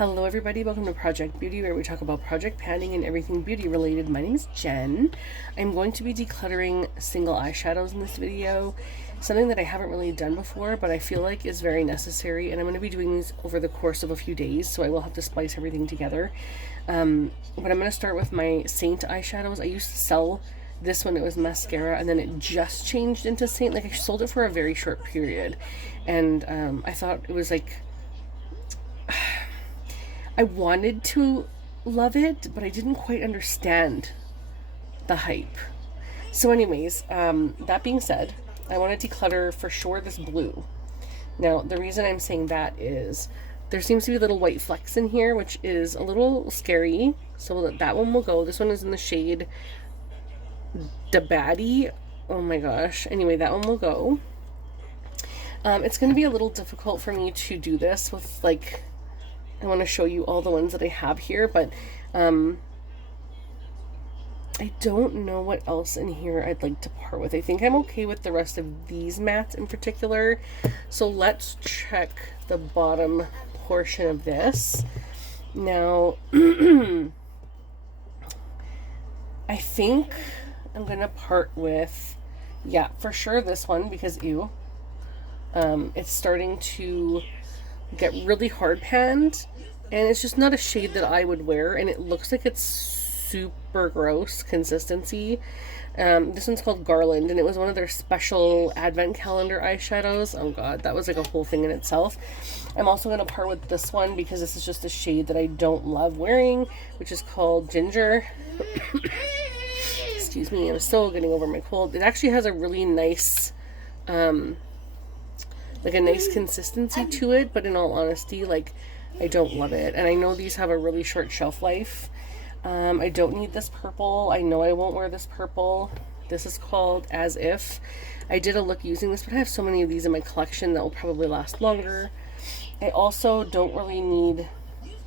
Hello everybody, welcome to Project Beauty, where we talk about project panning and everything beauty related. My name is Jen. I'm going to be decluttering single eyeshadows in this video, something that I haven't really done before, but I feel like is very necessary, and I'm going to be doing these over the course of a few days, so I will have to splice everything together. But I'm going to start with my Saint eyeshadows. I used to sell this when it was mascara, and then it just changed into Saint. Like, I sold it for a very short period, and I thought it was like... I wanted to love it, but I didn't quite understand the hype. So anyways, that being said, I want to declutter for sure this blue. Now, the reason I'm saying that is there seems to be little white flecks in here, which is a little scary. So that one will go. This one is in the shade Da Baddie. Oh my gosh. Anyway, that one will go. It's going to be a little difficult for me to do this with, like... I want to show you all the ones that I have here, but I don't know what else in here I'd like to part with. I think I'm okay with the rest of these mattes in particular. So let's check the bottom portion of this. Now, I think I'm going to part with, yeah, for sure this one, because ew. It's starting to get really hard panned, and it's just not a shade that I would wear, and it looks like it's super gross consistency. This one's called Garland, and it was one of their special advent calendar eyeshadows. Oh god, that was like a whole thing in itself. I'm also going to part with this one because this is just a shade that I don't love wearing, which is called Ginger. Excuse me, I'm still getting over my cold. It actually has a really nice like a nice consistency to it, but in all honesty, like, I don't love it. And I know these have a really short shelf life. I don't need this purple. I know I won't wear this purple. This is called As If. I did a look using this, but I have so many of these in my collection that will probably last longer. I also don't really need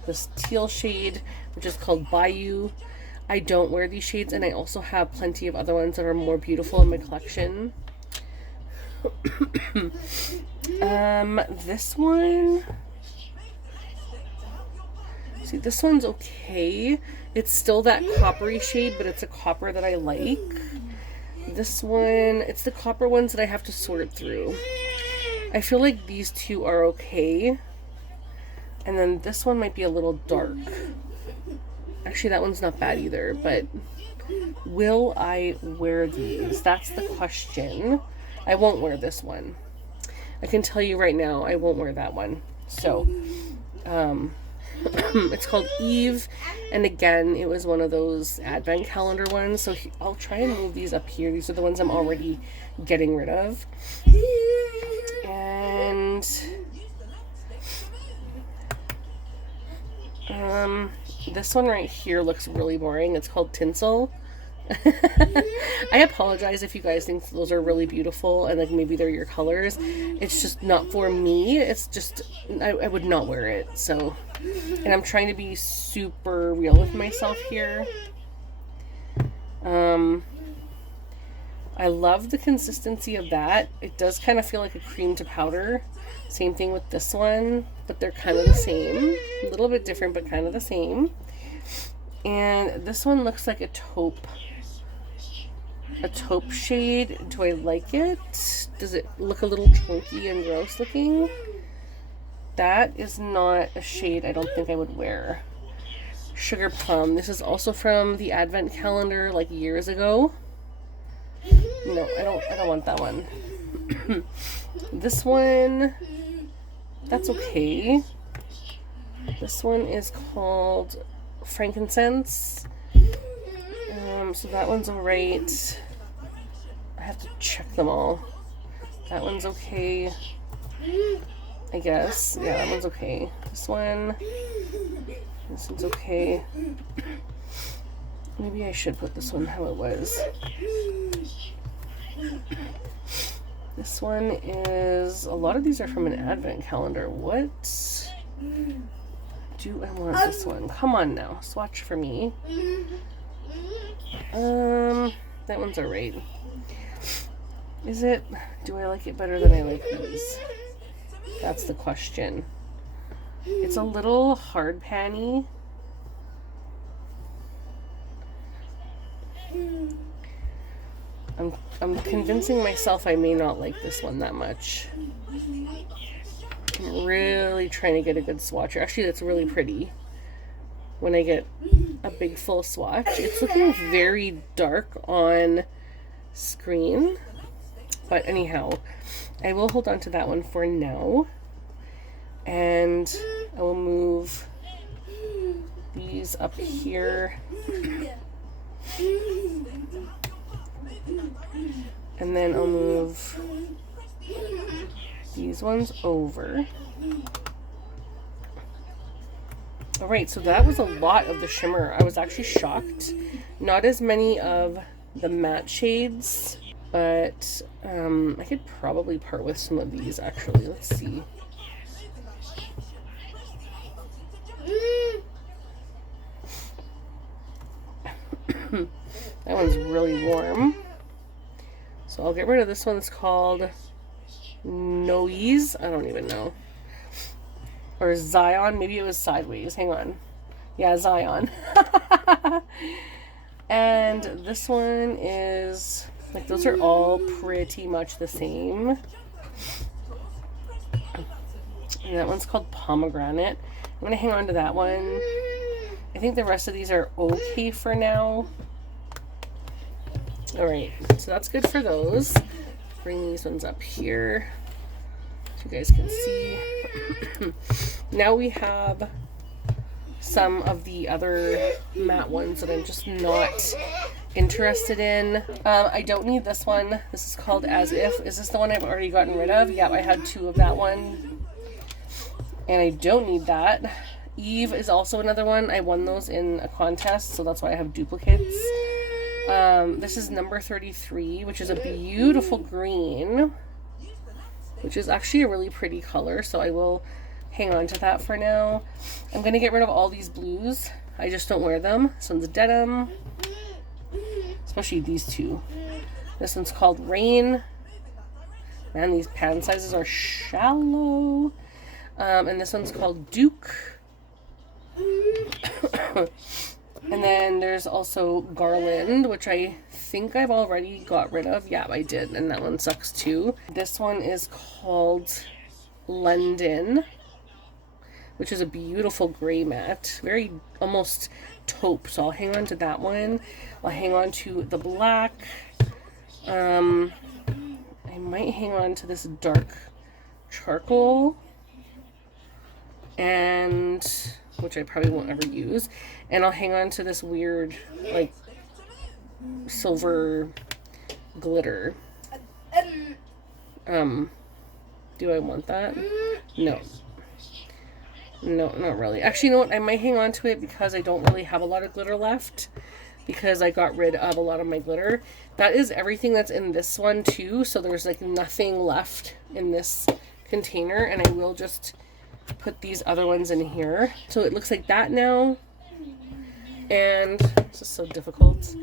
this teal shade, which is called Bayou. I don't wear these shades, and I also have plenty of other ones that are more beautiful in my collection. This one, see, this one's okay. It's still that coppery shade, but it's a copper that I like. This one, it's the copper ones that I have to sort through. I feel like these two are okay. And then this one might be a little dark. Actually, that one's not bad either, but will I wear these? That's the question. I won't wear this one. I can tell you right now, I won't wear that one. So, it's called Eve, and again, it was one of those advent calendar ones. So I'll try and move these up here. These are the ones I'm already getting rid of. And this one right here looks really boring. It's called Tinsel. I apologize if you guys think those are really beautiful and like maybe they're your colors. It's just not for me. It's just I would not wear it. So, and I'm trying to be super real with myself here. I love the consistency of that. It does kind of feel like a cream to powder. Same thing with this one, but they're kind of the same. A little bit different, but kind of the same. And this one looks like a taupe shade. Do I like it? Does it look a little chunky and gross looking? That is not a shade I don't think I would wear. Sugar Plum. This is also from the advent calendar like years ago. No, I don't want that one. This one, that's okay. This one is called Frankincense. So that one's alright. I have to check them all. That one's okay, I guess. Yeah, that one's okay. This one's okay. Maybe I should put this one how it was. This one is, a lot of these are from an advent calendar. What do I want this one? Come on now, swatch for me. That one's alright. Is it? Do I like it better than I like these? That's the question. It's a little hard panny. I'm convincing myself I may not like this one that much. I'm really trying to get a good swatch. Actually, that's really pretty. When I get a big full swatch, it's looking very dark on screen. But anyhow, I will hold on to that one for now. And I will move these up here. And then I'll move these ones over. Alright, so that was a lot of the shimmer. I was actually shocked. Not as many of the matte shades, but I could probably part with some of these actually. Let's see. That one's really warm. So I'll get rid of this one. It's called Noise. I don't even know. Or Zion. Maybe it was Sideways. Hang on. Yeah, Zion. And this one is, like, those are all pretty much the same. And that one's called Pomegranate. I'm going to hang on to that one. I think the rest of these are okay for now. Alright, so that's good for those. Bring these ones up here so you guys can see. Now we have some of the other matte ones that I'm just not interested in. I don't need this one. This is called As If. Is this the one I've already gotten rid of? Yeah, I had 2 of that one. And I don't need that. Eve is also another one. I won those in a contest, so that's why I have duplicates. This is number 33, which is a beautiful green, which is actually a really pretty color, so I will hang on to that for now. I'm going to get rid of all these blues. I just don't wear them. This one's a denim, especially these two. This one's called Rain. Man, these pan sizes are shallow. And this one's called Duke. And then there's also Garland, which I think I've already got rid of. Yeah, I did, and that one sucks too. This one is called London, which is a beautiful gray matte. Very almost taupe, so I'll hang on to that one. I'll hang on to the black. I might hang on to this dark charcoal, and which I probably won't ever use. And I'll hang on to this weird, like, silver glitter. Do I want that? No. No, not really. Actually, you know what? I might hang on to it because I don't really have a lot of glitter left. Because I got rid of a lot of my glitter. That is everything that's in this one, too. So there's, like, nothing left in this container. And I will just put these other ones in here. So it looks like that now. And this is so difficult.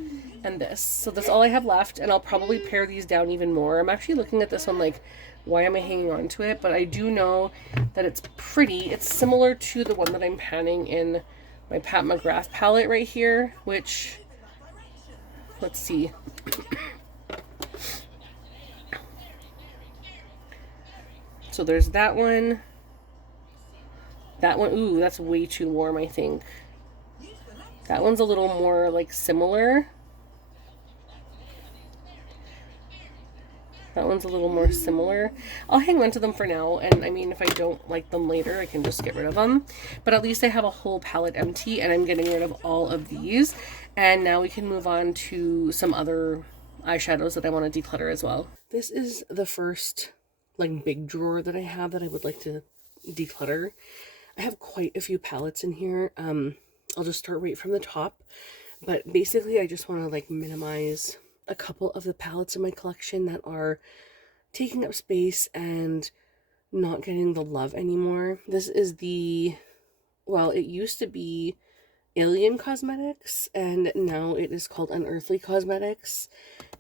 And this. So that's all I have left. And I'll probably pare these down even more. I'm actually looking at this one like, why am I hanging on to it? But I do know that it's pretty. It's similar to the one that I'm panning in my Pat McGrath palette right here. Which, let's see. So there's that one. That one, ooh, that's way too warm, I think. That one's a little more, like, similar. That one's a little more similar. I'll hang on to them for now, and I mean, if I don't like them later, I can just get rid of them. But at least I have a whole palette empty, and I'm getting rid of all of these. And now we can move on to some other eyeshadows that I want to declutter as well. This is the first, like, big drawer that I have that I would like to declutter. I have quite a few palettes in here. I'll just start right from the top. But basically, I just want to, like, minimize a couple of the palettes in my collection that are taking up space and not getting the love anymore. This is the, well, it used to be Alien Cosmetics, and now it is called Unearthly Cosmetics.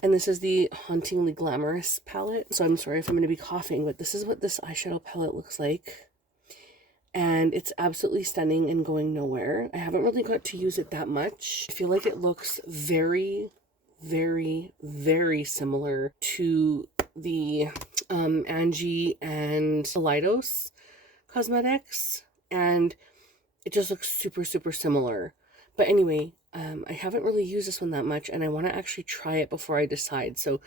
And this is the Hauntingly Glamorous palette. So I'm sorry if I'm going to be coughing, but this is what this eyeshadow palette looks like. and it's absolutely stunning and going nowhere. I haven't really got to use it that much. I feel like it looks very, very, very similar to the Angie and Kaleidos cosmetics, and it just looks super, super similar. But anyway, I haven't really used this one that much, and I want to actually try it before I decide. So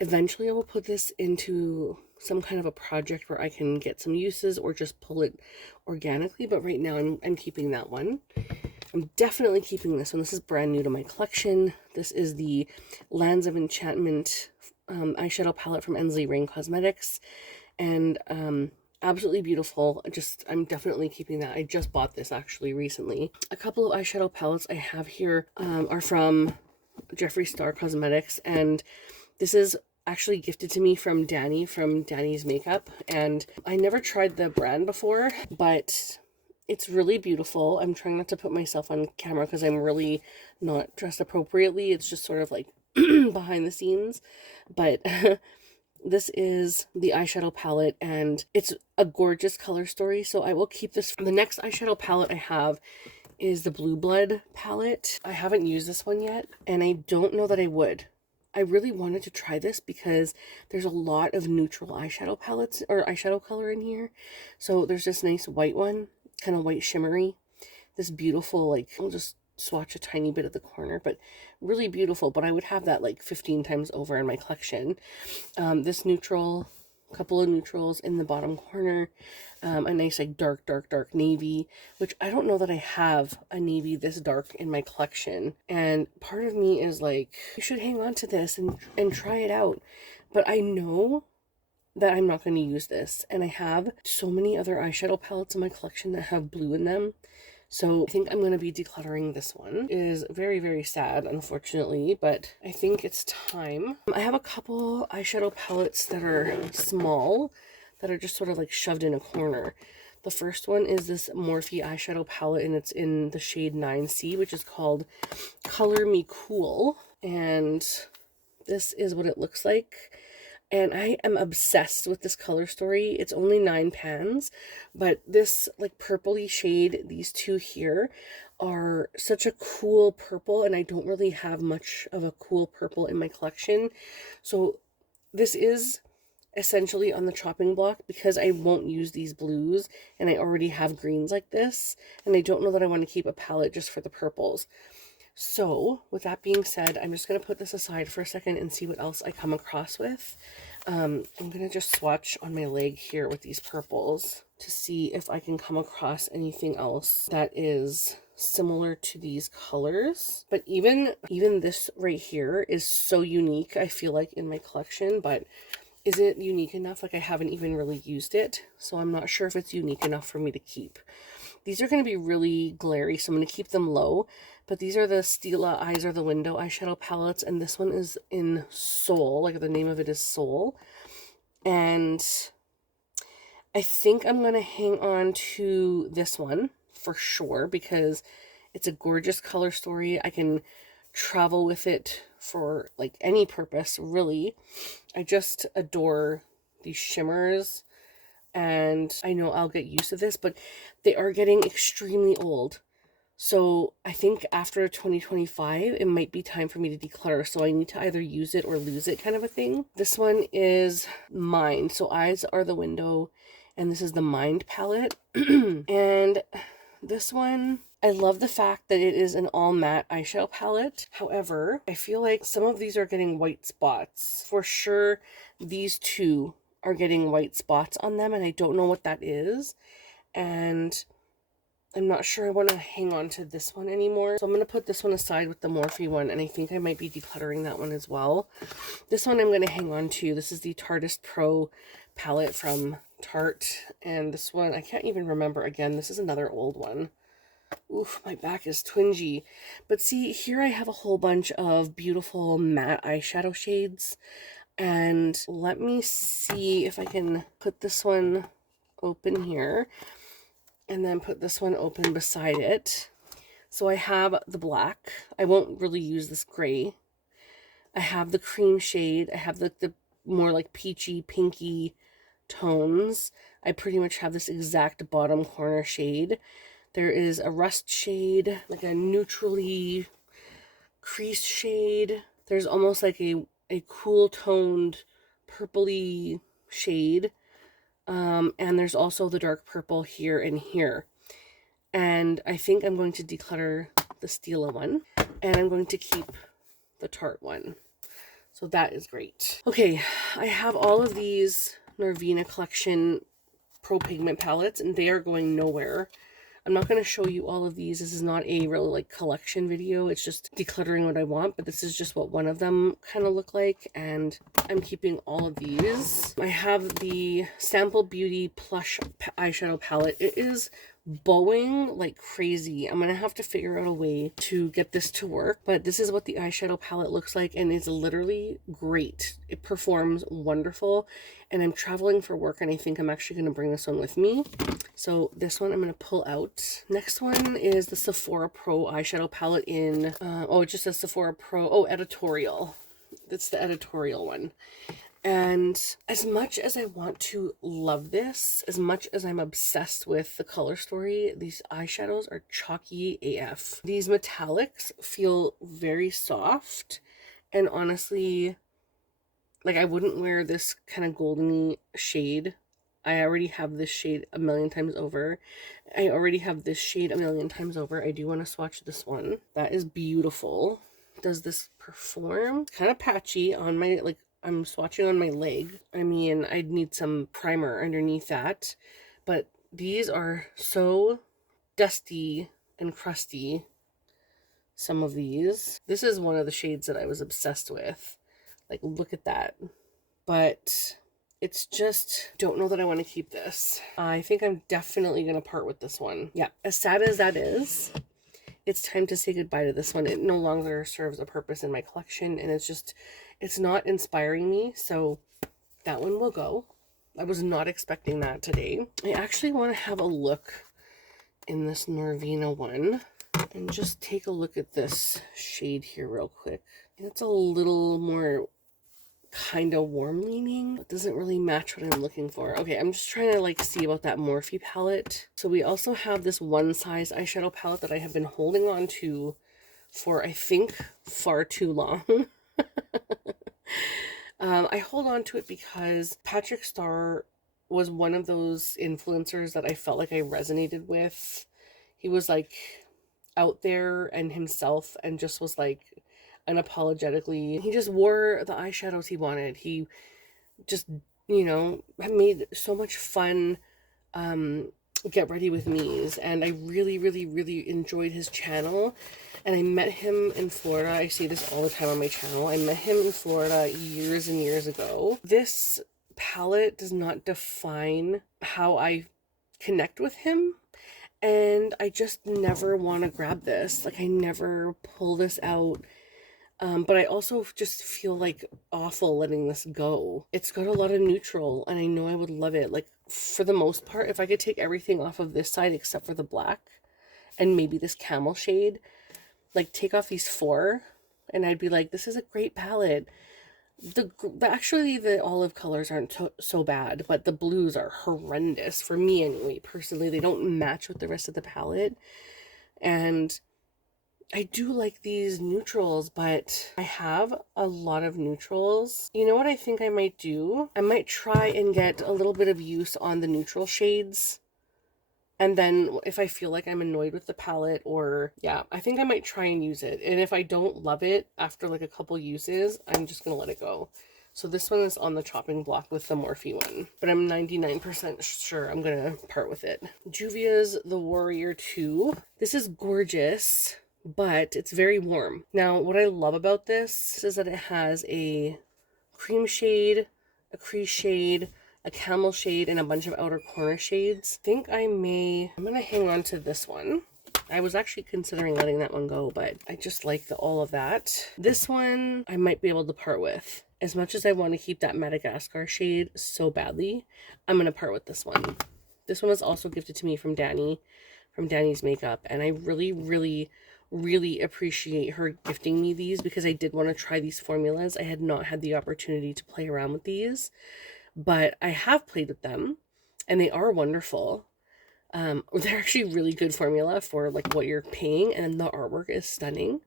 eventually I will put this into some kind of a project where I can get some uses or just pull it organically. But right now I'm keeping that one. I'm definitely keeping this one. This is brand new to my collection. This is the Lands of Enchantment eyeshadow palette from Ensley Rain Cosmetics. And absolutely beautiful. I'm definitely keeping that. I just bought this actually recently. A couple of eyeshadow palettes I have here are from Jeffree Star Cosmetics, and this is actually gifted to me from Danny from Danny's Makeup, and I never tried the brand before, but it's really beautiful. I'm trying not to put myself on camera because I'm really not dressed appropriately. It's just sort of like behind the scenes, but this is the eyeshadow palette, and it's a gorgeous color story, so I will keep this. The next eyeshadow palette I have is the Blue Blood palette. I haven't used this one yet, and I don't know that I would. I really wanted to try this because there's a lot of neutral eyeshadow palettes or eyeshadow color in here. So there's this nice white one, kind of white shimmery. This beautiful, like, I'll just swatch a tiny bit at the corner, but really beautiful. But I would have that like 15 times over in my collection. This neutral, couple of neutrals in the bottom corner, a nice like dark navy, which I don't know that I have a navy this dark in my collection, and part of me is like, you should hang on to this and try it out, but I know that I'm not going to use this, and I have so many other eyeshadow palettes in my collection that have blue in them. So I think I'm going to be decluttering this one. It is very, very sad, unfortunately, but I think it's time. I have a couple eyeshadow palettes that are small, that are just sort of like shoved in a corner. The first one is this Morphe eyeshadow palette, and it's in the shade 9C, which is called Color Me Cool. And this is what it looks like. And I am obsessed with this color story. It's only 9 pans, but this like purpley shade, these two here, are such a cool purple, and I don't really have much of a cool purple in my collection. So this is essentially on the chopping block because I won't use these blues, and I already have greens like this, and I don't know that I want to keep a palette just for the purples. So with that being said, I'm just going to put this aside for a second and see what else I come across with. I'm going to just swatch on my leg here with these purples to see if I can come across anything else that is similar to these colors. But even this right here is so unique, I feel like, in my collection, but is it unique enough? Like, I haven't even really used it, so I'm not sure if it's unique enough for me to keep. These are going to be really glary, so I'm going to keep them low. But these are the Stila Eyes Are the Window eyeshadow palettes, and this one is in Soul, like the name of it is Soul. And I think I'm going to hang on to this one for sure because it's a gorgeous color story. I can travel with it for like any purpose, really. I just adore these shimmers, and I know I'll get used to this, but they are getting extremely old. So I think after 2025, it might be time for me to declutter. So I need to either use it or lose it, kind of a thing. This one is Mind. So Eyes Are the Window, and this is the Mind palette. And this one, I love the fact that it is an all matte eyeshadow palette. However, I feel like some of these are getting white spots. For sure, these two are getting white spots on them, and I don't know what that is. And I'm not sure I want to hang on to this one anymore. So I'm going to put this one aside with the Morphe one, and I think I might be decluttering that one as well. This one I'm going to hang on to. This is the Tartist Pro palette from Tarte. And this one, I can't even remember again. This is another old one. Oof, my back is twingy. But see, here I have a whole bunch of beautiful matte eyeshadow shades. And let me see if I can put this one open here, and then put this one open beside it. So I have the black. I won't really use this gray. I have the cream shade. I have the more like peachy, pinky tones. I pretty much have this exact bottom corner shade. There is a rust shade, like a neutrally crease shade. There's almost like a cool toned purpley shade. And there's also the dark purple here and here. And I think I'm going to declutter the Stila one, and I'm going to keep the Tarte one. So that is great. Okay, I have all of these Norvina Collection Pro Pigment palettes, and they are going nowhere. I'm not going to show you all of these. This is not a real like collection video. It's just decluttering what I want, but this is just what one of them kind of look like, and I'm keeping all of these. I have the Sample Beauty Plush eyeshadow palette. It is bowing like crazy. I'm gonna have to figure out a way to get this to work, but this is what the eyeshadow palette looks like, and it's literally great. It performs wonderful, and I'm traveling for work, and I think I'm actually going to bring this one with me. So this one I'm going to pull out. Next one is the Sephora Pro eyeshadow palette in oh, it just says Sephora Pro. Oh, editorial. That's the editorial one. And as much as I want to love this, as much as I'm obsessed with the color story, these eyeshadows are chalky AF. These metallics feel very soft, and honestly, like, I wouldn't wear this kind of goldeny shade. I already have this shade a million times over. I already have this shade a million times over. I do want to swatch this one. That is beautiful. Does this perform? Kind of patchy on my, like, I'm swatching on my leg. I mean, I'd need some primer underneath that. But these are so dusty and crusty. Some of these. This is one of the shades that I was obsessed with. Like, look at that. But it's just, don't know that I want to keep this. I think I'm definitely going to part with this one. Yeah, as sad as that is, it's time to say goodbye to this one. It no longer serves a purpose in my collection, and it's just, it's not inspiring me, so that one will go. I was not expecting that today. I actually want to have a look in this Norvina one and just take a look at this shade here real quick. It's a little more kind of warm leaning. It doesn't really match what I'm looking for. Okay, I'm just trying to like see about that Morphe palette. So we also have this one size eyeshadow palette that I have been holding on to for, I think, far too long. I hold on to it because Patrick Starr was one of those influencers that I felt like I resonated with. He was like out there and himself, and just was like unapologetically, he just wore the eyeshadows he wanted. He just, you know, made so much fun get ready with me's, and I really enjoyed his channel. And I met him in Florida. I say this all the time on my channel. I met him in Florida years and years ago. This palette does not define how I connect with him, and I just never want to grab this. Like, I never pull this out. But I also just feel like awful letting this go. It's got a lot of neutral, and I know I would love it. Like, for the most part, if I could take everything off of this side except for the black and maybe this camel shade, like take off these four, and I'd be like, this is a great palette. Actually, the olive colors aren't so bad, but the blues are horrendous for me anyway. Personally, they don't match with the rest of the palette, and I do like these neutrals, but I have a lot of neutrals. You know what I think I might do? I might try and get a little bit of use on the neutral shades. And then if I feel like I'm annoyed with the palette, or yeah, I think I might try and use it. And if I don't love it after like a couple uses, I'm just going to let it go. So this one is on the chopping block with the Morphe one, but I'm 99% sure I'm going to part with it. Juvia's The Warrior 2. This is gorgeous, but it's very warm. Now, what I love about this is that it has a cream shade, a crease shade, a camel shade, and a bunch of outer corner shades. I think I'm going to hang on to this one. I was actually considering letting that one go, but I just like all of that. This one I might be able to part with. As much as I want to keep that Madagascar shade so badly, I'm going to part with this one. This one was also gifted to me from Danny, from Danny's Makeup, and I really appreciate her gifting me these, because I did want to try these formulas. I had not had the opportunity to play around with these, but I have played with them, and they are wonderful. They're actually really good formula for like what you're paying, and the artwork is stunning.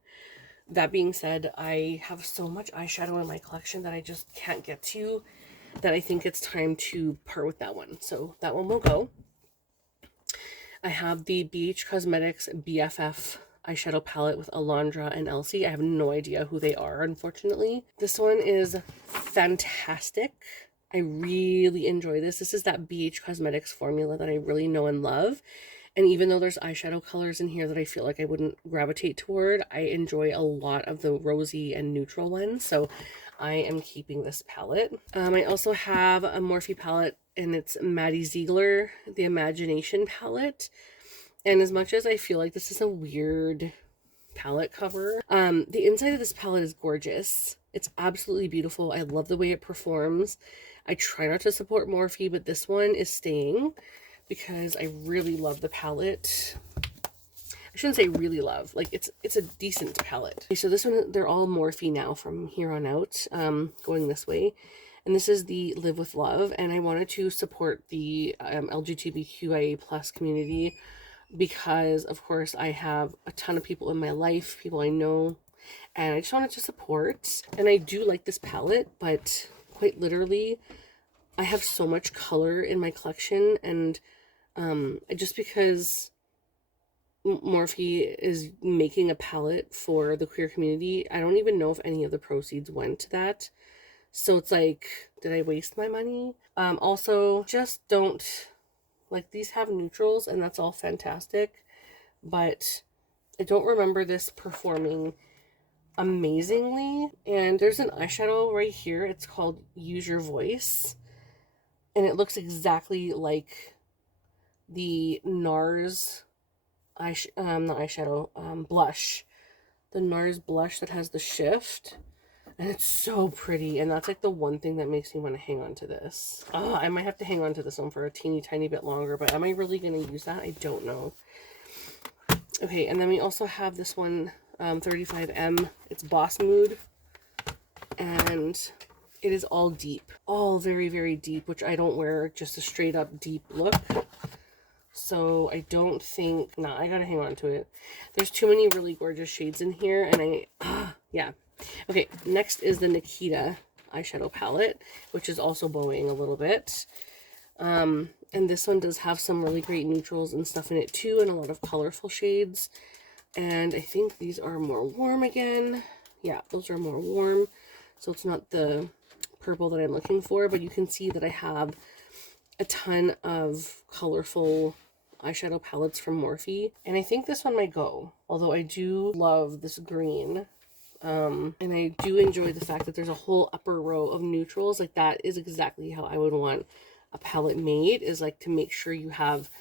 That being said, I have so much eyeshadow in my collection that I just can't get to, that I think it's time to part with that one. So that one will go. I have the BH Cosmetics BFF eyeshadow palette with Alondra and Elsie. I have no idea who they are, unfortunately. This one is fantastic. I really enjoy this. This is that BH Cosmetics formula that I really know and love. And even though there's eyeshadow colors in here that I feel like I wouldn't gravitate toward, I enjoy a lot of the rosy and neutral ones. So I am keeping this palette. I also have a Morphe palette, and it's Maddie Ziegler, the Imagination palette. And as much as I feel like this is a weird palette cover, the inside of this palette is gorgeous. It's absolutely beautiful. I love the way it performs. I try not to support Morphe, but this one is staying because I really love the palette. I shouldn't say really love, like it's a decent palette. Okay, so this one, they're all Morphe now from here on out, going this way. And this is the Live with Love, and I wanted to support the LGBTQIA plus community because, of course, I have a ton of people in my life, people I know, and I just wanted to support. And I do like this palette, but quite literally, I have so much color in my collection, and just because Morphe is making a palette for the queer community, I don't even know if any of the proceeds went to that. So it's like, did I waste my money? Also, just don't, like, these have neutrals and that's all fantastic, but I don't remember this performing amazingly. And there's an eyeshadow right here. It's called Use Your Voice, and it looks exactly like the NARS blush. The NARS blush that has the shift. And it's so pretty. And that's like the one thing that makes me want to hang on to this. I might have to hang on to this one for a teeny tiny bit longer. But am I really going to use that? I don't know. Okay, and then we also have this one, 35M. It's Boss Mood. And it is all deep. All very, very deep. Which I don't wear just a straight up deep look. So I don't think... Nah, I gotta hang on to it. There's too many really gorgeous shades in here. And yeah. Okay, next is the Nikita eyeshadow palette, which is also bowing a little bit. And this one does have some really great neutrals and stuff in it too, and a lot of colorful shades. And I think these are more warm again. Yeah, those are more warm. So it's not the purple that I'm looking for, but you can see that I have a ton of colorful eyeshadow palettes from Morphe. And I think this one might go, although I do love this green. And I do enjoy the fact that there's a whole upper row of neutrals. Like, that is exactly how I would want a palette made, is like to make sure you have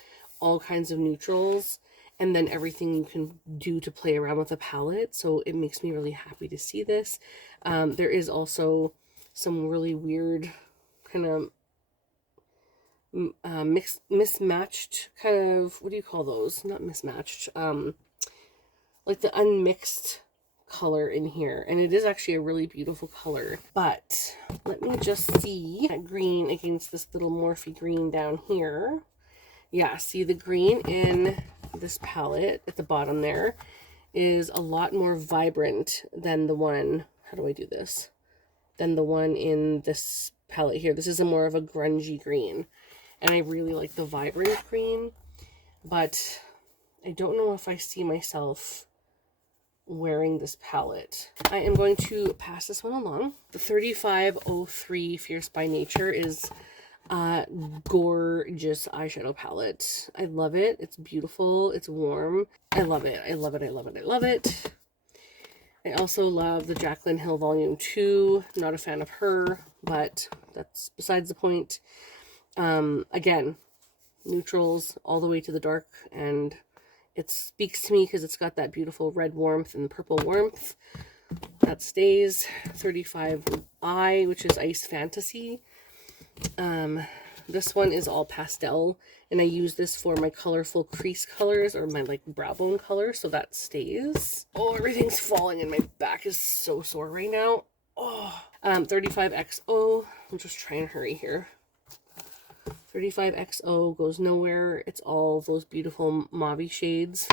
all kinds of neutrals and then everything you can do to play around with the palette. So it makes me really happy to see this. There is also some really weird kind of mismatched kind of, what do you call those? Not mismatched. Like the unmixed color in here, and it is actually a really beautiful color. But let me just see that green against this little Morphe green down here. Yeah, see the green in this palette at the bottom there is a lot more vibrant than the one, how do I do this, than the one in this palette here. This is a more of a grungy green, and I really like the vibrant green, but I don't know if I see myself wearing this palette. I am going to pass this one along. The 3503 Fierce by Nature is a gorgeous eyeshadow palette. I love it. It's beautiful. It's warm. I love it. I love it. I love it. I love it. I also love the Jaclyn Hill Volume 2. Not a fan of her, but that's besides the point. Again, neutrals all the way to the dark, and it speaks to me because it's got that beautiful red warmth and purple warmth. That stays. 35I, which is Ice Fantasy. This one is all pastel, and I use this for my colorful crease colors or my like brow bone color, so that stays. Oh, everything's falling and my back is so sore right now. Oh, 35XO. I'm just trying to hurry here. 35XO goes nowhere. It's all those beautiful mauve shades.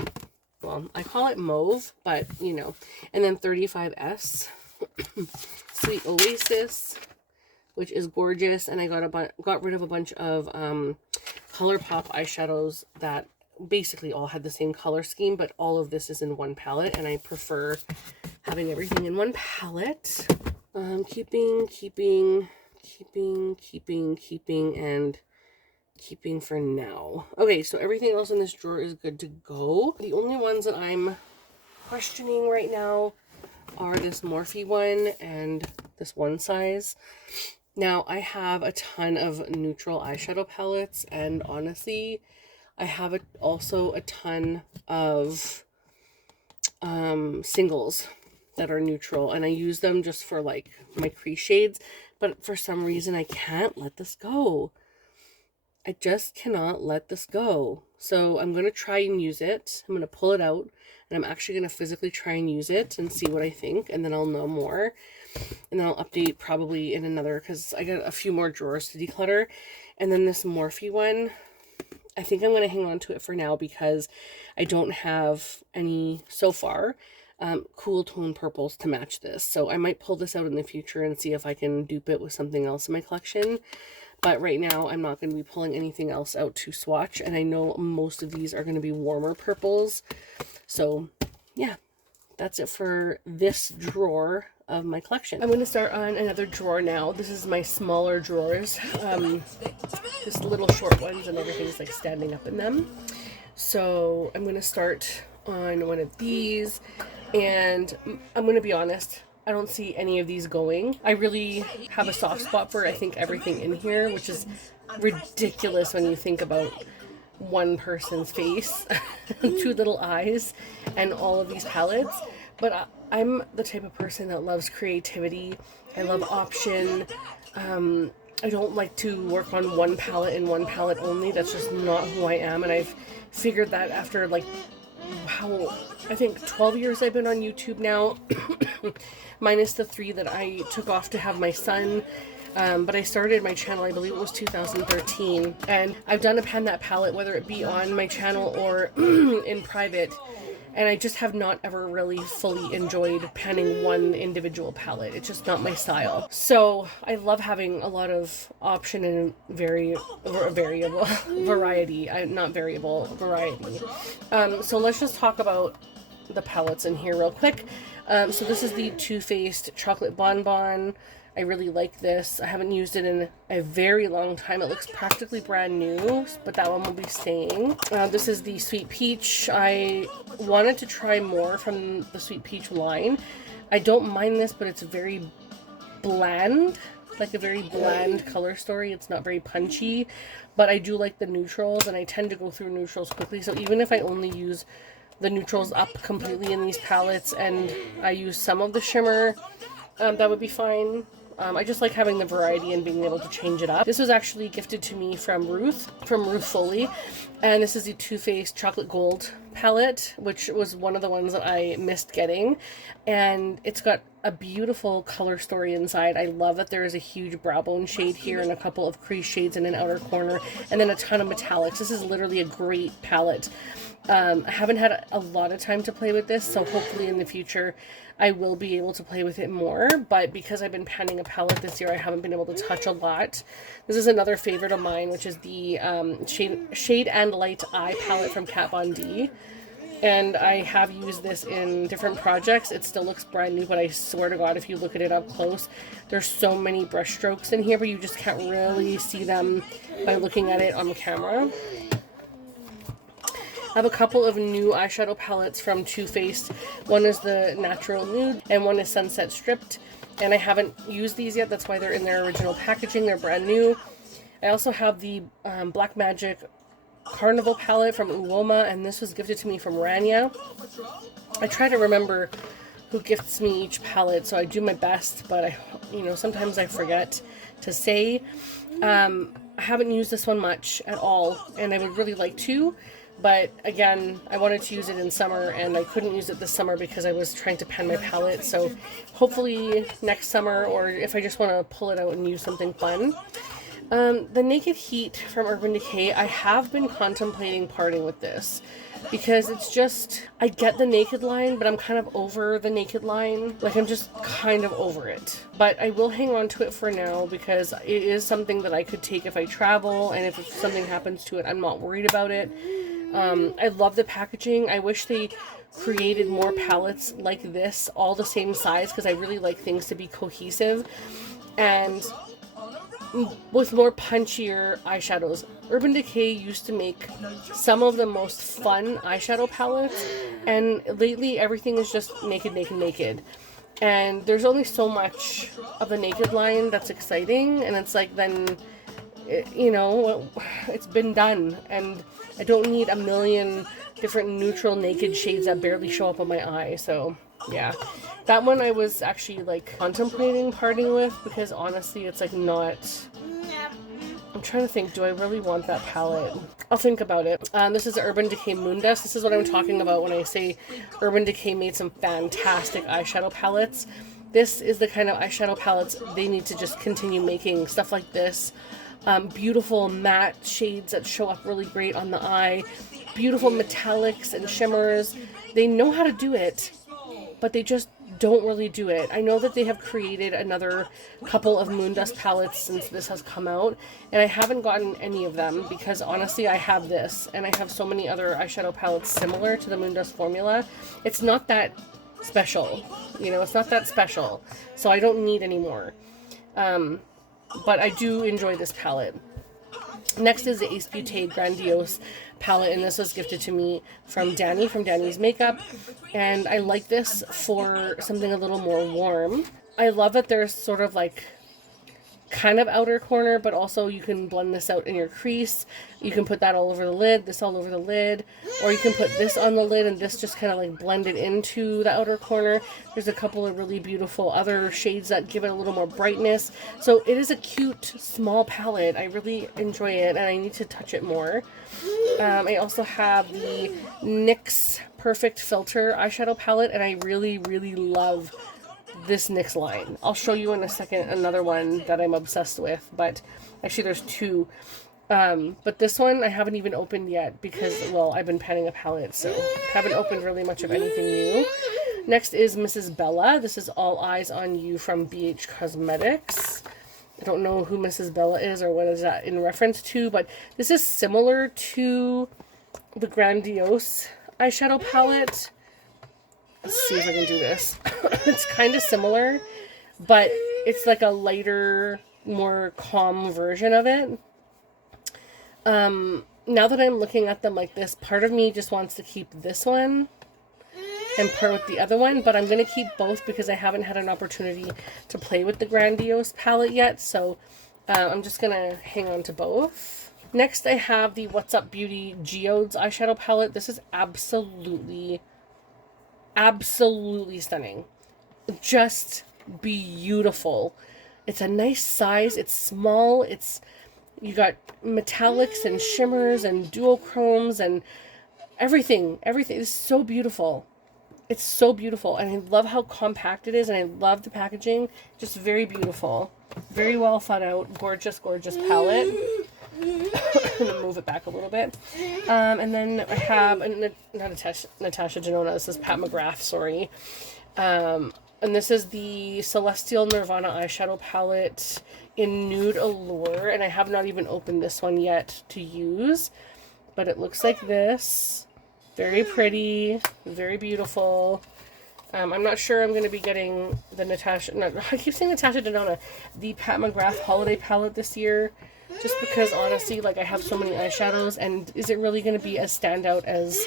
Well, I call it mauve, but you know. And then 35S, Sweet Oasis, which is gorgeous. And I got rid of a bunch of ColourPop eyeshadows that basically all had the same color scheme, but all of this is in one palette, and I prefer having everything in one palette. Keeping, and keeping for now. Okay, so everything else in this drawer is good to go. The only ones that I'm questioning right now are this Morphe one and this One Size. Now, I have a ton of neutral eyeshadow palettes, and honestly, I have also a ton of singles that are neutral, and I use them just for like my crease shades, but for some reason I can't let this go. I just cannot let this go. So I'm going to try and use it. I'm going to pull it out, and I'm actually going to physically try and use it and see what I think, and then I'll know more. And then I'll update probably in another, because I got a few more drawers to declutter. And then this Morphe one, I think I'm going to hang on to it for now because I don't have any, so far, cool tone purples to match this. So I might pull this out in the future and see if I can dupe it with something else in my collection. But right now, I'm not going to be pulling anything else out to swatch. And I know most of these are going to be warmer purples. So, yeah, that's it for this drawer of my collection. I'm going to start on another drawer now. This is my smaller drawers. Just little short ones, and everything's like standing up in them. So I'm going to start on one of these. And I'm going to be honest, I don't see any of these going. I really have a soft spot for, I think, everything in here, which is ridiculous when you think about one person's face, two little eyes, and all of these palettes. But I'm the type of person that loves creativity. I love option. I don't like to work on one palette and one palette only. That's just not who I am. And I've figured that after like, I think 12 years I've been on YouTube now, minus the 3 that I took off to have my son. But I started my channel, I believe it was 2013, and I've done a Pan That palette, whether it be on my channel or in private, and I just have not ever really fully enjoyed panning one individual palette. It's just not my style. So I love having a lot of option and variable variety. Not variable, variety. So let's just talk about the palettes in here real quick. So this is the Too Faced Chocolate Bonbon. I really like this. I haven't used it in a very long time. It looks practically brand new, but that one will be staying. This is the Sweet Peach. I wanted to try more from the Sweet Peach line. I don't mind this, but it's very bland, like a very bland color story. It's not very punchy, but I do like the neutrals, and I tend to go through neutrals quickly. So even if I only use the neutrals up completely in these palettes and I use some of the shimmer, that would be fine. I just like having the variety and being able to change it up. This was actually gifted to me from Ruth Foley, and this is the Too Faced Chocolate Gold palette, which was one of the ones that I missed getting, and it's got a beautiful color story inside. I love that there is a huge brow bone shade here and a couple of crease shades in an outer corner, and then a ton of metallics. This is literally a great palette. I haven't had a lot of time to play with this, so hopefully in the future I will be able to play with it more, but because I've been panning a palette this year, I haven't been able to touch a lot. This is another favorite of mine, which is the Shade and Light Eye palette from Kat Von D. And I have used this in different projects. It still looks brand new, but I swear to God, if you look at it up close, there's so many brush strokes in here, but you just can't really see them by looking at it on camera. I have a couple of new eyeshadow palettes from Too Faced. One is the Natural Nude, and one is Sunset Stripped. And I haven't used these yet. That's why they're in their original packaging. They're brand new. I also have the Black Magic Carnival palette from Uoma, and this was gifted to me from Rania. I try to remember who gifts me each palette, so I do my best, but sometimes I forget to say. I haven't used this one much at all, and I would really like to. But again, I wanted to use it in summer, and I couldn't use it this summer because I was trying to pen my palette. So hopefully next summer, or if I just want to pull it out and use something fun. The Naked Heat from Urban Decay, I have been contemplating parting with this because it's just, I get the Naked line, but I'm kind of over the Naked line. Like, I'm just kind of over it. But I will hang on to it for now because it is something that I could take if I travel, and if something happens to it, I'm not worried about it. I love the packaging. I wish they created more palettes like this, all the same size, because I really like things to be cohesive and with more punchier eyeshadows. Urban Decay used to make some of the most fun eyeshadow palettes, and lately everything is just naked, naked, naked. And there's only so much of the Naked line that's exciting, and it's like, then, you know, it's been done, and I don't need a million different neutral naked shades that barely show up on my eye. So yeah, that one I was actually like contemplating parting with, because honestly it's like not, I'm trying to think, do I really want that palette? I'll think about it. This is Urban Decay Moondust. This is what I'm talking about when I say Urban Decay made some fantastic eyeshadow palettes. This is the kind of eyeshadow palettes they need to just continue making. Stuff like this. Beautiful matte shades that show up really great on the eye. Beautiful metallics and shimmers. They know how to do it, but they just don't really do it. I know that they have created another couple of Moondust palettes since this has come out, and I haven't gotten any of them because honestly I have this, and I have so many other eyeshadow palettes similar to the Moondust formula. It's not that special, you know, it's not that special, so I don't need any more. But I do enjoy this palette. Next is the Ace Beauté Grandiose palette, and this was gifted to me from Danny, from Danny's Makeup, and I like this for something a little more warm. I love that there's sort of like kind of outer corner, but also you can blend this out in your crease. You can put that all over the lid, this all over the lid, or you can put this on the lid and this just kind of like blended into the outer corner. There's a couple of really beautiful other shades that give it a little more brightness. So it is a cute small palette. I really enjoy it, and I need to touch it more. I also have the NYX Perfect Filter eyeshadow palette, and I really, really love this NYX line. I'll show you in a second another one that I'm obsessed with, but actually there's two. But this one I haven't even opened yet because, well, I've been panning a palette, so haven't opened really much of anything new. Next is Mrs. Bella. This is All Eyes on You from BH Cosmetics. I don't know who Mrs. Bella is or what is that in reference to, but this is similar to the Grandiose eyeshadow palette. Let's see if I can do this. It's kind of similar, but it's like a lighter, more calm version of it. Now that I'm looking at them like this, part of me just wants to keep this one and pair with the other one, but I'm going to keep both because I haven't had an opportunity to play with the Grandiose palette yet, so I'm just going to hang on to both. Next, I have the What's Up Beauty Geodes eyeshadow palette. This is absolutely stunning. Just beautiful. It's a nice size. It's small. You got metallics and shimmers and duochromes and everything. Everything is so beautiful. It's so beautiful, and I love how compact it is, and I love the packaging. Just very beautiful. Very well thought out. Gorgeous, gorgeous palette. I'm gonna move it back a little bit. And then I have Natasha Denona. This is Pat McGrath, sorry. And this is the Celestial Nirvana eyeshadow palette in Nude Allure, and I have not even opened this one yet to use, but it looks like this. Very pretty, very beautiful. I'm not sure I'm going to be getting the I keep saying Natasha Denona, the Pat McGrath holiday palette this year, just because honestly, like, I have so many eyeshadows, and is it really going to be as standout as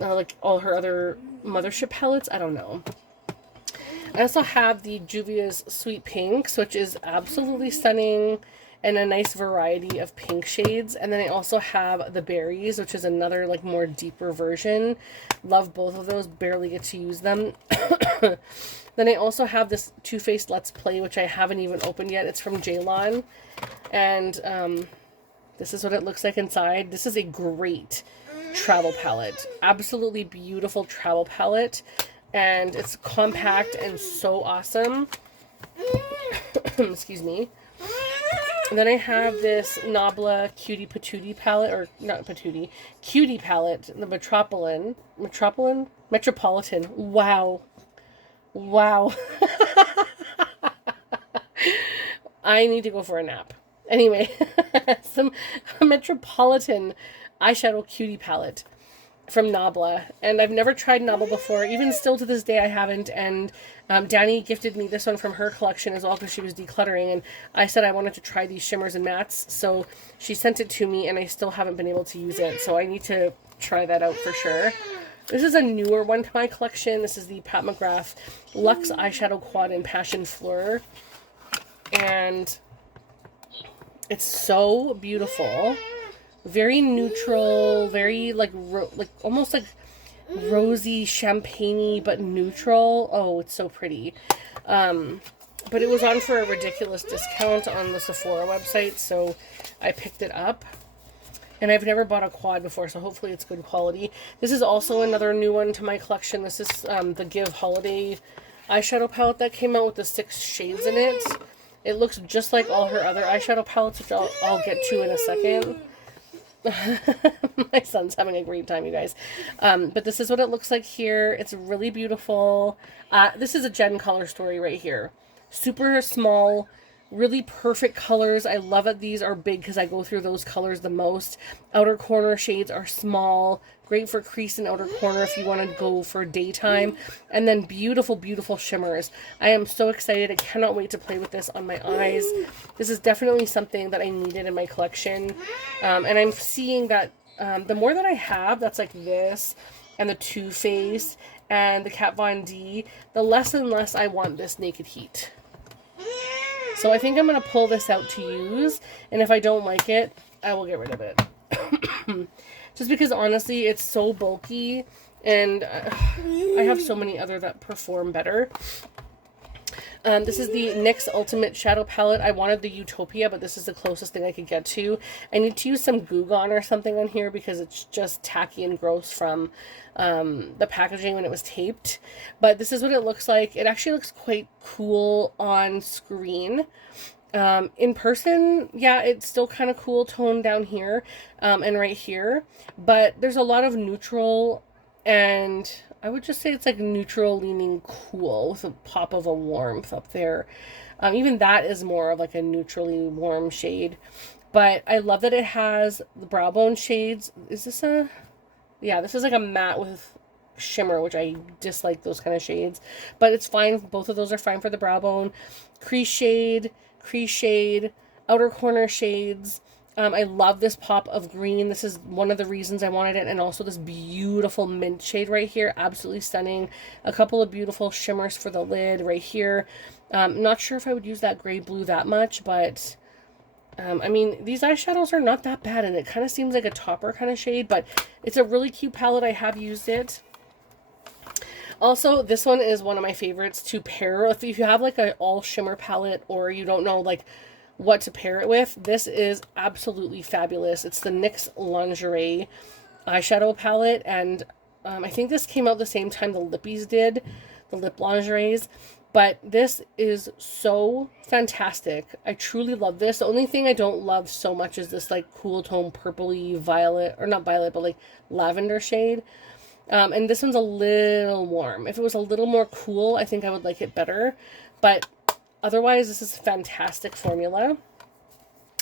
like all her other Mothership palettes? I don't know. I also have the Juvia's Sweet Pinks, which is absolutely stunning, and a nice variety of pink shades. And then I also have the Berries, which is another like more deeper version. Love both of those, barely get to use them. Then I also have this Too Faced Let's Play, which I haven't even opened yet. It's from Jaylon, and this is what it looks like inside. This is a great travel palette. Absolutely beautiful travel palette, and it's compact and so awesome. Excuse me. And then I have this Nabla Cutie Patootie palette, or not Patootie, Cutie palette, the Metropolitan. Wow. Wow. I need to go for a nap. Anyway, some Metropolitan eyeshadow cutie palette from Nabla, and I've never tried Nabla before. Even still to this day, I haven't. And Danny gifted me this one from her collection as well because she was decluttering, and I said I wanted to try these shimmers and mattes, so she sent it to me, and I still haven't been able to use it, so I need to try that out for sure. This is a newer one to my collection. This is the Pat McGrath Luxe Eyeshadow Quad in Passion Fleur, and it's so beautiful. Very neutral, very like almost like rosy, champagne-y, but neutral. Oh, it's so pretty. But it was on for a ridiculous discount on the Sephora website, so I picked it up. And I've never bought a quad before, so hopefully it's good quality. This is also another new one to my collection. This is the Give Holiday eyeshadow palette that came out with the 6 shades in it. It looks just like all her other eyeshadow palettes, which I'll get to in a second. My son's having a great time, you guys. But this is what it looks like here. It's really beautiful. This is a Jen color story right here. Super small, really perfect colors. I love it. These are big because I go through those colors the most. Outer corner shades are small. Great for crease and outer corner if you want to go for daytime. And then beautiful, beautiful shimmers. I am so excited. I cannot wait to play with this on my eyes. This is definitely something that I needed in my collection. And I'm seeing that the more that I have, that's like this, and the Too Faced, and the Kat Von D, the less and less I want this Naked Heat. So I think I'm going to pull this out to use, and if I don't like it, I will get rid of it. Just because, honestly, it's so bulky, and I have so many other that perform better. This is the NYX Ultimate Shadow Palette. I wanted the Utopia, but this is the closest thing I could get to. I need to use some Goo Gone or something on here because it's just tacky and gross from the packaging when it was taped. But this is what it looks like. It actually looks quite cool on screen. In person, yeah, it's still kind of cool toned down here and right here. But there's a lot of neutral, and I would just say it's like neutral leaning cool with a pop of a warmth up there. Even that is more of like a neutrally warm shade. But I love that it has the brow bone shades. Is this a... Yeah, this is like a matte with shimmer, which I dislike those kind of shades. But it's fine. Both of those are fine for the brow bone. Crease shade, outer corner shades. I love this pop of green. This is one of the reasons I wanted it. And also this beautiful mint shade right here. Absolutely stunning. A couple of beautiful shimmers for the lid right here. Not sure if I would use that gray blue that much, but I mean, these eyeshadows are not that bad, and it kind of seems like a topper kind of shade, but it's a really cute palette. I have used it. Also, this one is one of my favorites to pair. If you have like an all shimmer palette, or you don't know like what to pair it with, this is absolutely fabulous. It's the NYX Lingerie eyeshadow palette, and I think this came out the same time the Lippies did, the lip lingeries. But this is so fantastic. I truly love this. The only thing I don't love so much is this like cool tone purpley violet, or not violet, but like lavender shade. And this one's a little warm. If it was a little more cool, I think I would like it better. But otherwise, this is a fantastic formula.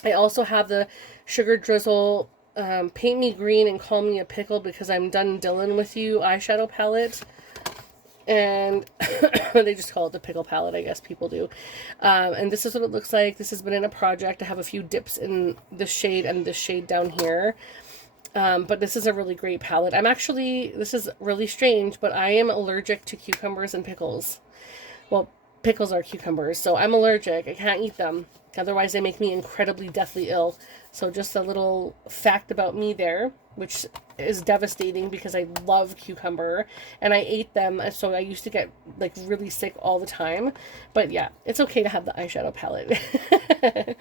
I also have the Sugar Drizzle Paint Me Green and Call Me a Pickle Because I'm Done Dillin' With You eyeshadow palette. And they just call it the pickle palette, I guess people do. And this is what it looks like. This has been in a project. I have a few dips in this shade and this shade down here. But this is a really great palette. This is really strange, but I am allergic to cucumbers and pickles. Well, pickles are cucumbers, so I'm allergic. I can't eat them. Otherwise, they make me incredibly deathly ill. So just a little fact about me there, which is devastating because I love cucumber and I ate them. So I used to get like really sick all the time. But yeah, it's okay to have the eyeshadow palette.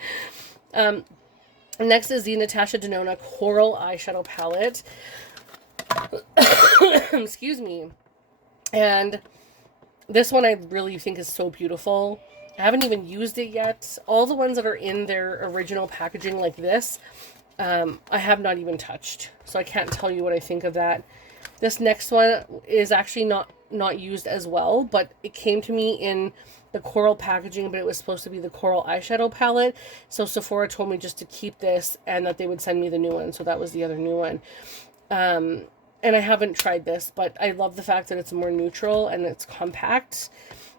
Next is the Natasha Denona Coral eyeshadow palette. Excuse me. And this one I really think is so beautiful. I haven't even used it yet. All the ones that are in their original packaging like this, I have not even touched. So I can't tell you what I think of that. This next one is actually not used as well, but it came to me in the coral packaging, but it was supposed to be the coral eyeshadow palette. So Sephora told me just to keep this and that they would send me the new one. So that was the other new one. And I haven't tried this, but I love the fact that it's more neutral and it's compact.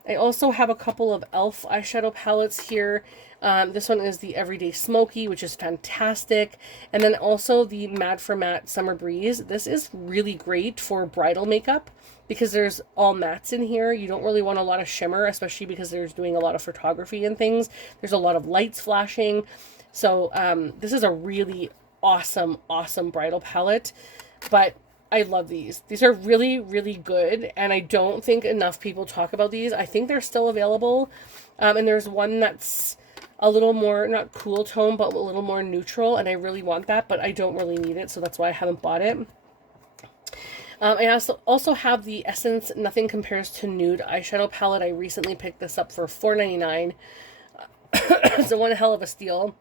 I also have a couple of e.l.f. eyeshadow palettes here. This one is the Everyday Smoky, which is fantastic. And then also the Mad for Matte Summer Breeze. This is really great for bridal makeup because there's all mattes in here. You don't really want a lot of shimmer, especially because there's doing a lot of photography and things. There's a lot of lights flashing. So this is a really awesome bridal palette. But I love these. These are really, really good, and I don't think enough people talk about these. I think they're still available, and there's one that's a little more, not cool tone, but a little more neutral, and I really want that, but I don't really need it, so that's why I haven't bought it. I also have the Essence Nothing Compares to Nude eyeshadow palette. I recently picked this up for $4.99. It's one hell of a steal.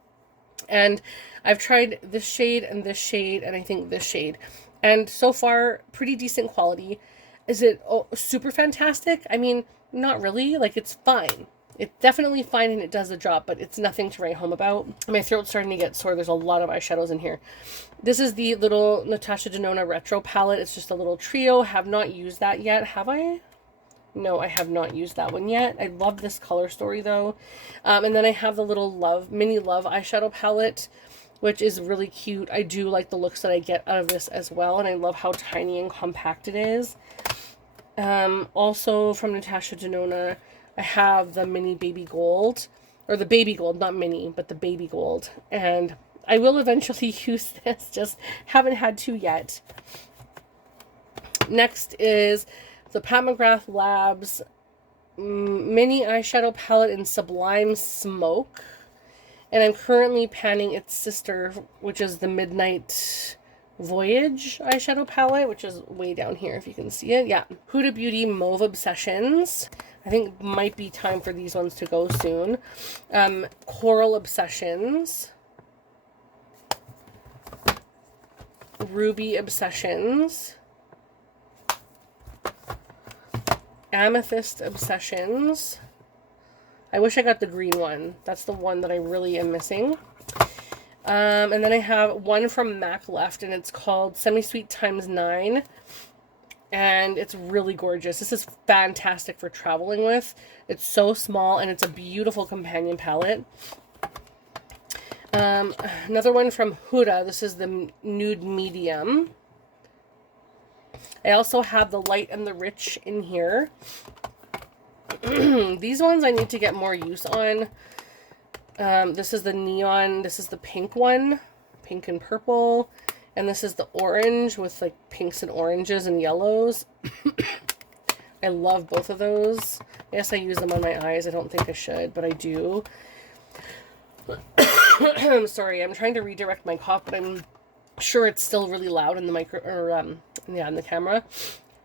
And I've tried this shade, and I think this shade. And so far, pretty decent quality. Is it super fantastic? I mean, not really. Like, it's fine. It's definitely fine, and it does the job, but it's nothing to write home about. My throat's starting to get sore. There's a lot of eyeshadows in here. This is the little Natasha Denona Retro palette. It's just a little trio. Have not used that yet. Have I? No, I have not used that one yet. I love this color story, though. And then I have the little Mini Love eyeshadow palette, which is really cute. I do like the looks that I get out of this as well, and I love how tiny and compact it is. Also from Natasha Denona, I have the Mini Baby Gold, or the Baby Gold, not Mini, but the Baby Gold, and I will eventually use this, just haven't had to yet. Next is the Pat McGrath Labs Mini Eyeshadow Palette in Sublime Smoke. And I'm currently panning its sister, which is the Midnight Voyage eyeshadow palette, which is way down here if you can see it. Yeah. Huda Beauty Mauve Obsessions. I think might be time for these ones to go soon. Coral Obsessions. Ruby Obsessions. Amethyst Obsessions. I wish I got the green one. That's the one that I really am missing. And then I have one from MAC left, and it's called Semi-Sweet ×9. And it's really gorgeous. This is fantastic for traveling with. It's so small, and it's a beautiful companion palette. Another one from Huda. This is the Nude Medium. I also have the Light and the Rich in here. These ones I need to get more use on. This is the neon. This is the pink one. Pink and purple. And this is the orange with like pinks and oranges and yellows. I love both of those. Yes, I use them on my eyes. I don't think I should, but I do. I'm sorry. I'm trying to redirect my cough, but I'm sure it's still really loud in the in the camera.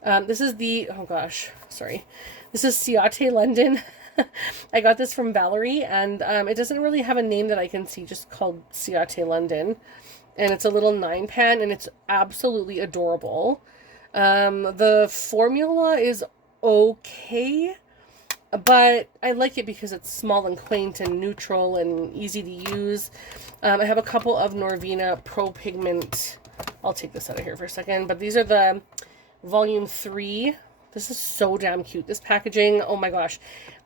This is the, oh gosh, sorry. This is Ciate London. I got this from Valerie, and it doesn't really have a name that I can see, just called Ciate London. And it's a little 9-pan, and it's absolutely adorable. The formula is okay, but I like it because it's small and quaint and neutral and easy to use. I have a couple of Norvina Pro Pigment. I'll take this out of here for a second, but these are the Volume 3. This is so damn cute. This packaging, oh my gosh.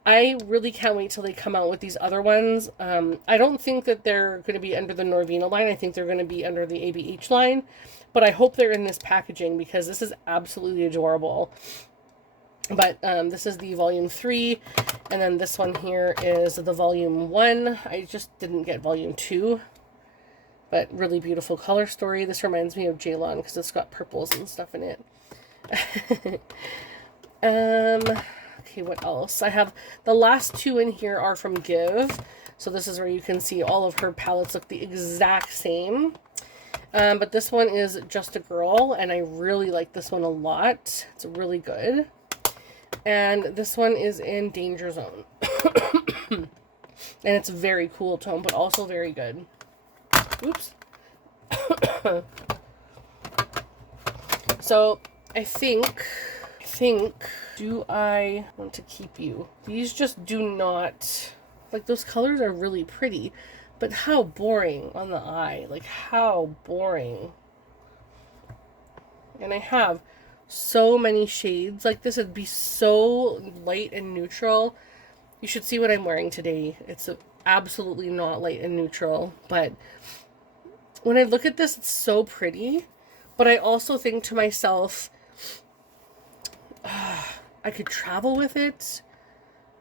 I really can't wait till they come out with these other ones. I don't think that they're going to be under the Norvina line. I think they're going to be under the ABH line. But I hope they're in this packaging because this is absolutely adorable. But this is the Volume 3. And then this one here is the Volume 1. I just didn't get Volume 2. But really beautiful color story. This reminds me of J-Lon because it's got purples and stuff in it. Okay, what else? I have the last two in here are from Give. So this is where you can see all of her palettes look the exact same. But this one is Just a Girl, and I really like this one a lot. It's really good. And this one is in Danger Zone. And it's very cool tone, but also very good. Oops. So I think, do I want to keep you? These just do not, like, those colors are really pretty, but how boring on the eye. Like, how boring. And I have so many shades. Like, this would be so light and neutral. You should see what I'm wearing today. It's absolutely not light and neutral, but when I look at this, it's so pretty. But I also think to myself, I could travel with it.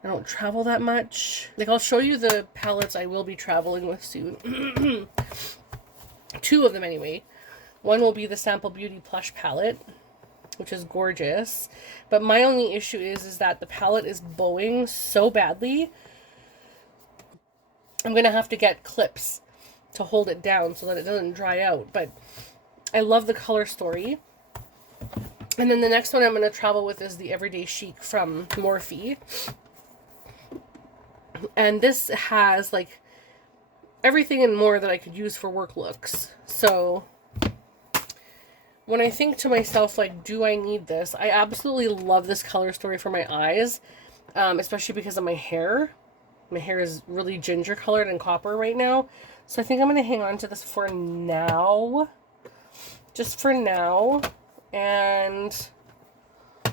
I don't travel that much. Like, I'll show you the palettes I will be traveling with soon. 2 of them anyway. One will be the Sample Beauty Plush palette, which is gorgeous. But my only issue is that the palette is bowing so badly. I'm going to have to get clips to hold it down so that it doesn't dry out. But I love the color story. And then the next one I'm going to travel with is the Everyday Chic from Morphe. And this has, like, everything and more that I could use for work looks. So when I think to myself, like, do I need this? I absolutely love this color story for my eyes, especially because of my hair. My hair is really ginger colored and copper right now. So I think I'm going to hang on to this for now. Just for now. And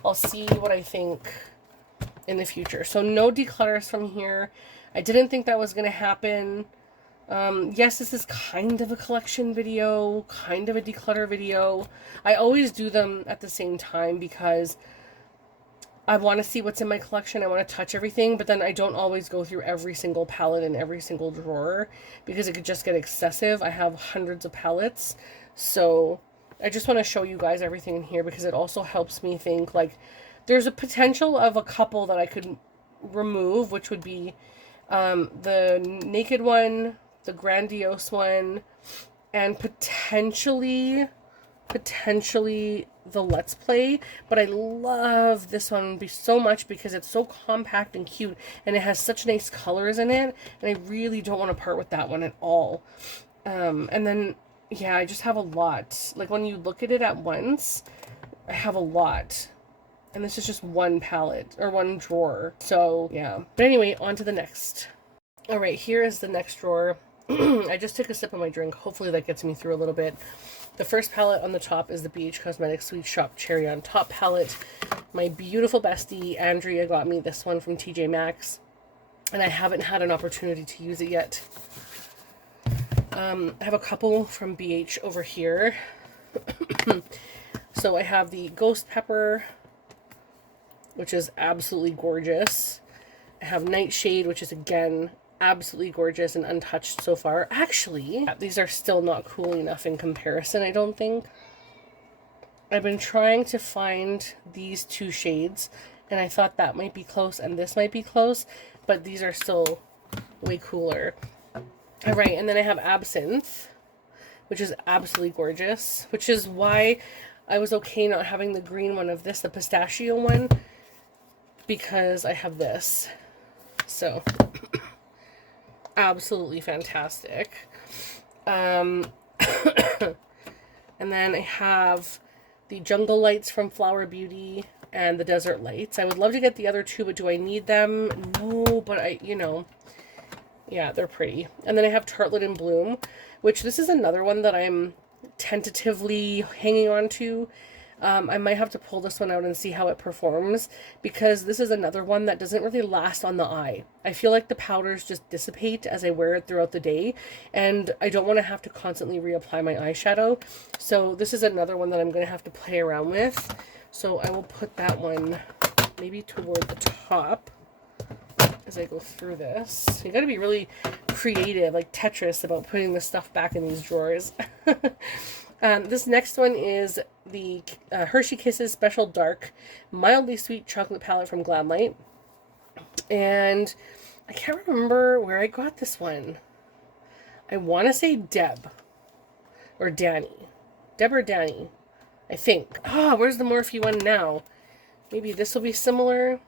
I'll see what I think in the future. So no declutters from here. I didn't think that was going to happen. Yes, this is kind of a collection video, kind of a declutter video. I always do them at the same time because I want to see what's in my collection. I want to touch everything, but then I don't always go through every single palette in every single drawer because it could just get excessive. I have hundreds of palettes, so I just want to show you guys everything in here because it also helps me think, like, there's a potential of a couple that I could remove, which would be the Naked one, the Grandiose one, and potentially the Let's Play. But I love this one so much because it's so compact and cute, and it has such nice colors in it, and I really don't want to part with that one at all. And then, yeah, I just have a lot. Like, when you look at it at once, I have a lot. And this is just one palette, or one drawer. So, yeah. But anyway, on to the next. Alright, here is the next drawer. I just took a sip of my drink. Hopefully that gets me through a little bit. The first palette on the top is the BH Cosmetics Sweet Shop Cherry on Top palette. My beautiful bestie, Andrea, got me this one from TJ Maxx. And I haven't had an opportunity to use it yet. I have a couple from BH over here. So I have the Ghost Pepper, which is absolutely gorgeous. I have Nightshade, which is, again, absolutely gorgeous and untouched so far. Actually, these are still not cool enough in comparison, I don't think. I've been trying to find these 2 shades, and I thought that might be close and this might be close, but these are still way cooler. Alright, and then I have Absinthe, which is absolutely gorgeous, which is why I was okay not having the green one of this, the pistachio one, because I have this. So, absolutely fantastic. And then I have the Jungle Lights from Flower Beauty and the Desert Lights. I would love to get the other 2, but do I need them? No, but you know, yeah, they're pretty. And then I have Tartlet in Bloom, which this is another one that I'm tentatively hanging on to. I might have to pull this one out and see how it performs, because this is another one that doesn't really last on the eye. I feel like the powders just dissipate as I wear it throughout the day, and I don't want to have to constantly reapply my eyeshadow. So this is another one that I'm going to have to play around with. So I will put that one maybe toward the top as I go through this. You got to be really creative, like Tetris, about putting the stuff back in these drawers. This next one is the Hershey Kisses Special Dark Mildly Sweet Chocolate Palette from Glamlight. And I can't remember where I got this one. I want to say Deb or Danny. Deb or Danny, I think. Ah, where's the Morphe one now? Maybe this will be similar.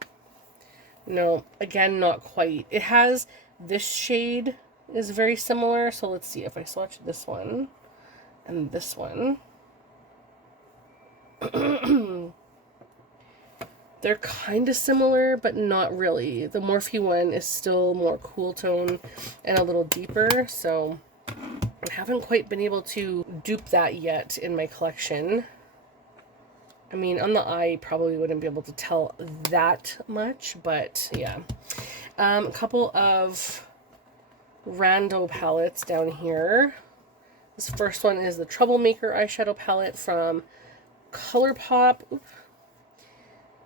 No, again, not quite. It has this shade is very similar. So let's see if I swatch this one and this one. They're kind of similar, but not really. The Morphe one is still more cool tone and a little deeper, so I haven't quite been able to dupe that yet in my collection. I mean, on the eye, you probably wouldn't be able to tell that much, but yeah. A couple of rando palettes down here. This first one is the Troublemaker eyeshadow palette from ColourPop. Oops.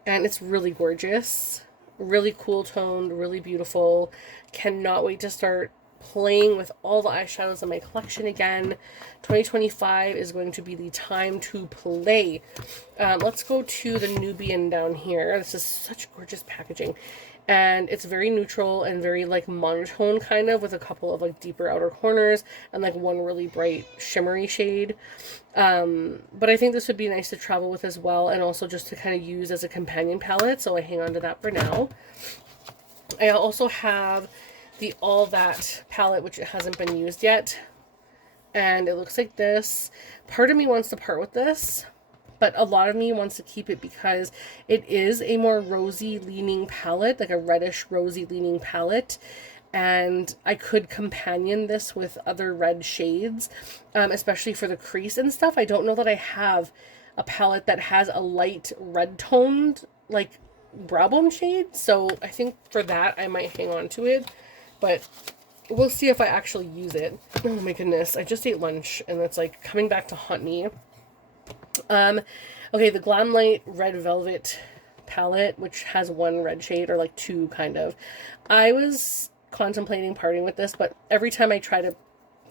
And it's really gorgeous, really cool toned, really beautiful. Cannot wait to start playing with all the eyeshadows in my collection again. 2025 is going to be the time to play. Let's go to the Nubian down here. This is such gorgeous packaging. And it's very neutral and very like monotone kind of, with a couple of like deeper outer corners and like one really bright shimmery shade. But I think this would be nice to travel with as well, and also just to kind of use as a companion palette, so I hang on to that for now. I also have the All That palette, which hasn't been used yet, and it looks like this. Part of me wants to part with this, but a lot of me wants to keep it because it is a more rosy leaning palette, like a reddish rosy leaning palette. And I could companion this with other red shades, especially for the crease and stuff. I don't know that I have a palette that has a light red toned, like, brow bone shade. So I think for that, I might hang on to it. But we'll see if I actually use it. Oh my goodness, I just ate lunch and it's like coming back to haunt me. Okay, the Glamlight Red Velvet palette, which has one red shade, or like two kind of. I was contemplating parting with this, but every time I try to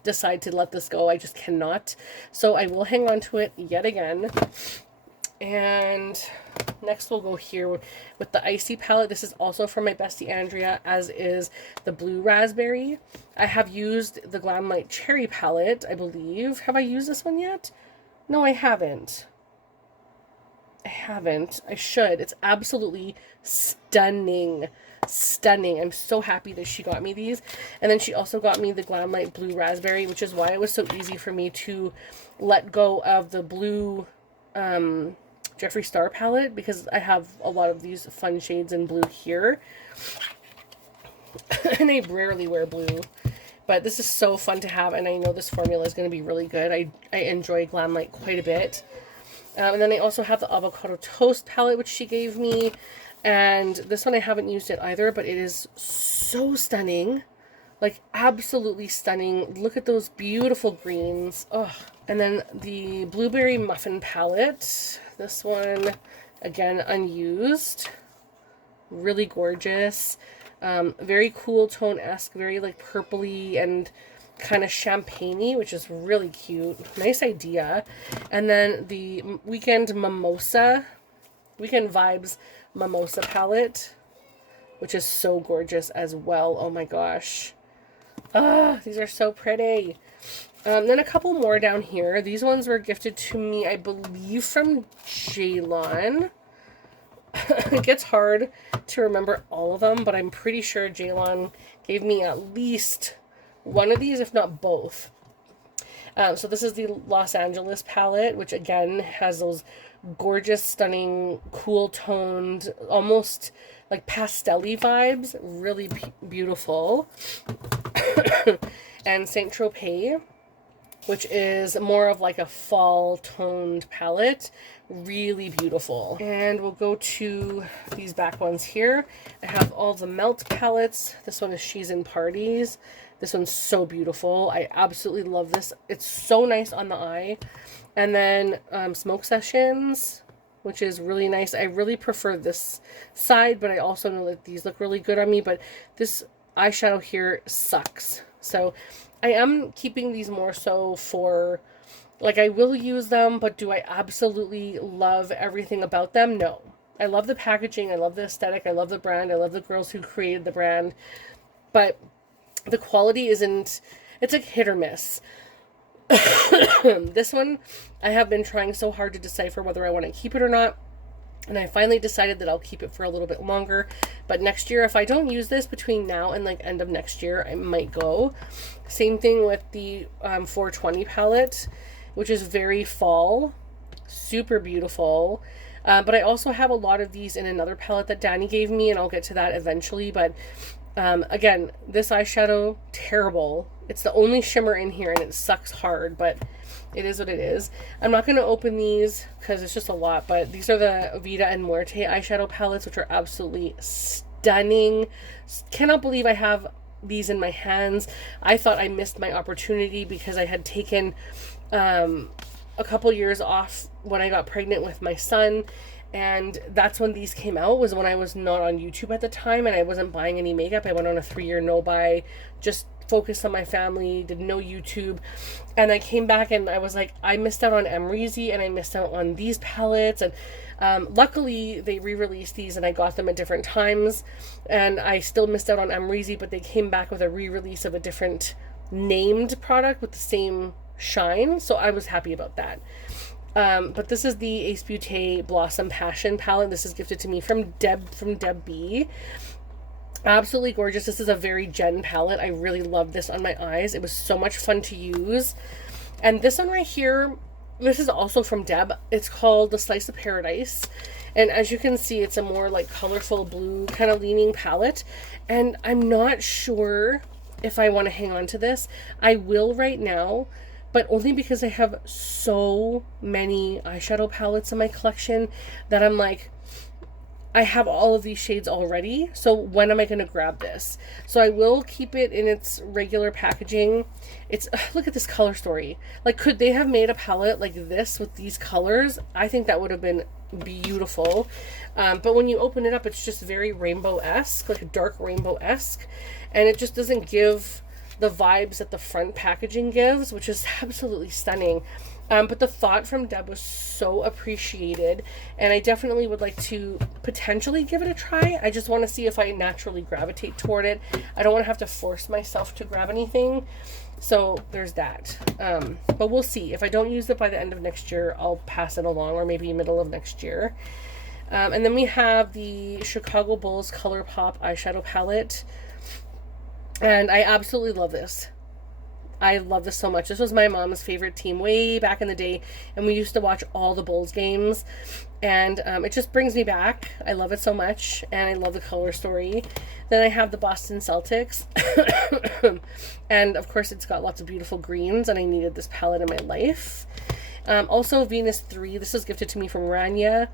decide to let this go, I just cannot. So I will hang on to it yet again. And next we'll go here with the Icy palette. This is also from my bestie Andrea, as is the Blue Raspberry. I have used the Glamlight Cherry palette, I believe. Have I used this one yet? No, I haven't. I should. It's absolutely stunning. Stunning. I'm so happy that she got me these. And then she also got me the Glamlight Blue Raspberry, which is why it was so easy for me to let go of the blue Jeffree Star palette, because I have a lot of these fun shades in blue here. And I rarely wear blue. But this is so fun to have, and I know this formula is going to be really good. I enjoy Glamlight quite a bit. And then I also have the Avocado Toast palette, which she gave me. And this one I haven't used it either, but it is so stunning. Like, absolutely stunning. Look at those beautiful greens. Oh. And then the Blueberry Muffin palette. This one, again, unused. Really gorgeous. Very cool tone-esque, very like purpley and kind of champagne-y, which is really cute. Nice idea. And then the Weekend Vibes Mimosa palette, which is so gorgeous as well. Oh my gosh. These are so pretty. Then a couple more down here. These ones were gifted to me, I believe, from Jaylon. It gets hard to remember all of them, but I'm pretty sure Jaylon gave me at least one of these, if not both. So this is the Los Angeles palette, which again has those gorgeous, stunning, cool-toned, almost like pastel-y vibes. Really beautiful. And Saint Tropez, which is more of like a fall-toned palette. Really beautiful. And we'll go to these back ones here. I have all the Melt palettes. This one is She's in Parties. This one's so beautiful. I absolutely love this. It's so nice on the eye. And then Smoke Sessions, which is really nice. I really prefer this side, but I also know that these look really good on me. But this eyeshadow here sucks. So I am keeping these more so for, like, I will use them, but do I absolutely love everything about them? No. I love the packaging. I love the aesthetic. I love the brand. I love the girls who created the brand. But the quality isn't, it's like hit or miss. This one, I have been trying so hard to decipher whether I want to keep it or not. And I finally decided that I'll keep it for a little bit longer. But next year, if I don't use this between now and like end of next year, I might go. Same thing with the 420 palette, which is very fall. Super beautiful. But I also have a lot of these in another palette that Danny gave me, and I'll get to that eventually. But again, this eyeshadow, terrible. It's the only shimmer in here, and it sucks hard, but it is what it is. I'm not going to open these because it's just a lot, but these are the Vida and Muerte eyeshadow palettes, which are absolutely stunning. Cannot believe I have these in my hands. I thought I missed my opportunity because I had taken a couple years off when I got pregnant with my son, and that's when these came out, was when I was not on YouTube at the time and I wasn't buying any makeup. I went on a 3-year no-buy, just focused on my family, did no YouTube, and I came back and I was like, I missed out on Emreezy and I missed out on these palettes, and luckily they re-released these and I got them at different times, and I still missed out on Emreezy, but they came back with a re-release of a different named product with the same shine, so I was happy about that. But this is the Ace Beauté Blossom Passion palette. This is gifted to me from Deb B. Absolutely gorgeous. This is a very Jen palette. I really love this on my eyes. It was so much fun to use. And this one right here, this is also from Deb. It's called the Slice of Paradise. And as you can see, it's a more like colorful blue kind of leaning palette. And I'm not sure if I want to hang on to this. I will right now, but only because I have so many eyeshadow palettes in my collection that I'm like, I have all of these shades already, so when am I going to grab this? So I will keep it in its regular packaging. It's, look at this color story. Like, could they have made a palette like this with these colors? I think that would have been beautiful. But when you open it up, it's just very rainbow-esque, like a dark rainbow-esque, and it just doesn't give the vibes that the front packaging gives, which is absolutely stunning. But the thought from Deb was so appreciated, and I definitely would like to potentially give it a try. I just want to see if I naturally gravitate toward it. I don't want to have to force myself to grab anything. So there's that. But we'll see. If I don't use it by the end of next year, I'll pass it along, or maybe middle of next year. And then we have the Chicago Bulls ColourPop eyeshadow palette. And I absolutely love this. I love this so much. This was my mom's favorite team way back in the day, and we used to watch all the Bulls games, and it just brings me back. I love it so much, and I love the color story. Then I have the Boston Celtics, and of course it's got lots of beautiful greens, and I needed this palette in my life. Also Venus 3, this was gifted to me from Rania,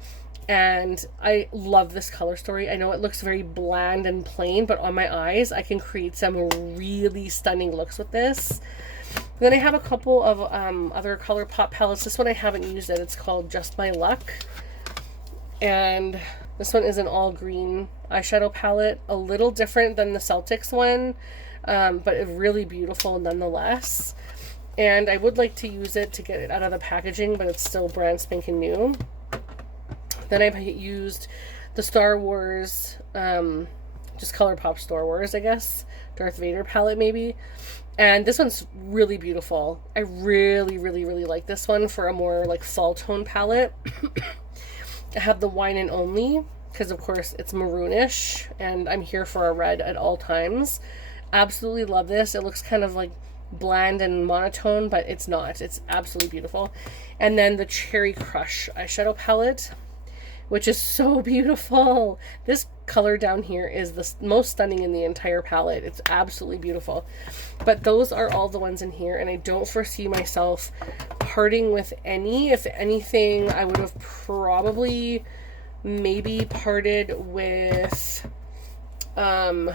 and I love this color story. I know it looks very bland and plain, but on my eyes, I can create some really stunning looks with this. Then I have a couple of other ColourPop palettes. This one I haven't used it. It's called Just My Luck. And this one is an all green eyeshadow palette. A little different than the Celtics one, but really beautiful nonetheless. And I would like to use it to get it out of the packaging, but it's still brand spanking new. Then I've used the Star Wars, just ColourPop Star Wars, I guess. Darth Vader palette, maybe. And this one's really beautiful. I really, really, really like this one for a more, like, fall tone palette. I have the Wine and Only, because, of course, it's maroonish, and I'm here for a red at all times. Absolutely love this. It looks kind of, like, bland and monotone, but it's not. It's absolutely beautiful. And then the Cherry Crush eyeshadow palette, which is so beautiful. This color down here is the most stunning in the entire palette. It's absolutely beautiful. But those are all the ones in here, and I don't foresee myself parting with any. If anything, I would have probably maybe parted with some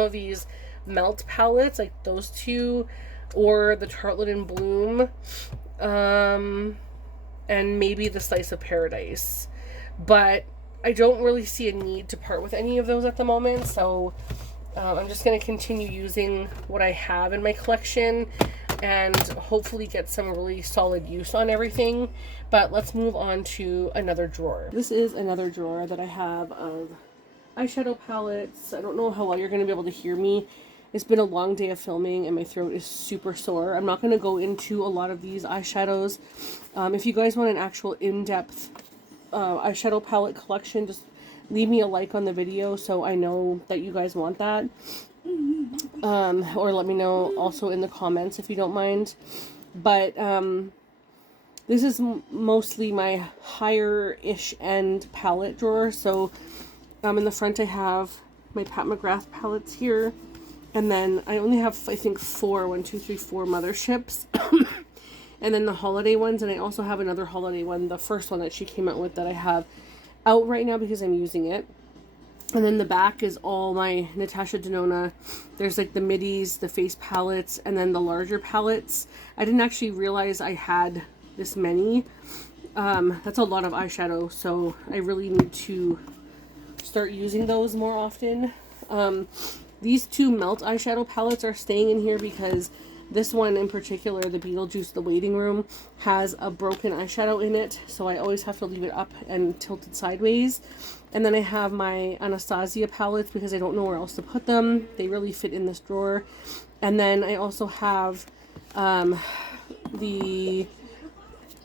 of these melt palettes, like those two, or the Tartelette in Bloom, and maybe the Slice of Paradise. But I don't really see a need to part with any of those at the moment, so I'm just going to continue using what I have in my collection and hopefully get some really solid use on everything. But let's move on to another drawer. This is another drawer that I have of eyeshadow palettes. I don't know how well you're going to be able to hear me. It's been a long day of filming and my throat is super sore. I'm not going to go into a lot of these eyeshadows. If you guys want an actual in-depth eyeshadow palette collection, just leave me a like on the video so I know that you guys want that. Or let me know also in the comments if you don't mind. But this is mostly my higher-ish end palette drawer. So in the front I have my Pat McGrath palettes here. And then I only have, I think, 4 motherships. And then the holiday ones. And I also have another holiday one, the first one that she came out with, that I have out right now because I'm using it. And then the back is all my Natasha Denona. There's like the middies, the face palettes, and then the larger palettes. I didn't actually realize I had this many. That's a lot of eyeshadow, so I really need to start using those more often. These 2 melt eyeshadow palettes are staying in here because this one in particular, the Beetlejuice, the Waiting Room, has a broken eyeshadow in it, so I always have to leave it up and tilted sideways. And then I have my Anastasia palettes because I don't know where else to put them. They really fit in this drawer. And then I also have the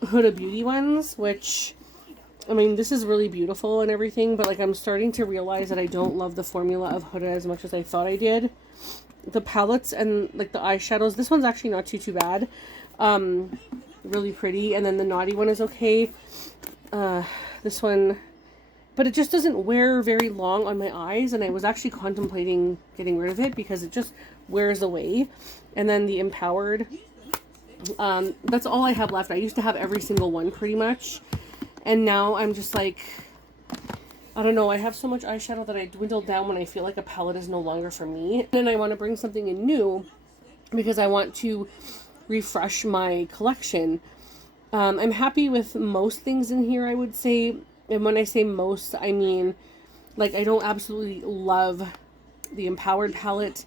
Huda Beauty ones, which, I mean, this is really beautiful and everything, but like I'm starting to realize that I don't love the formula of Huda as much as I thought I did. The palettes and like the eyeshadows, this one's actually not too bad. Really pretty. And then the Naughty one is okay. This one, but it just doesn't wear very long on my eyes, and I was actually contemplating getting rid of it because it just wears away. And then the Empowered, that's all I have left. I used to have every single one pretty much, and now I'm just like, I don't know, I have so much eyeshadow that I dwindle down when I feel like a palette is no longer for me. And I want to bring something in new because I want to refresh my collection. I'm happy with most things in here, I would say. And when I say most, I mean, like, I don't absolutely love the Empowered palette.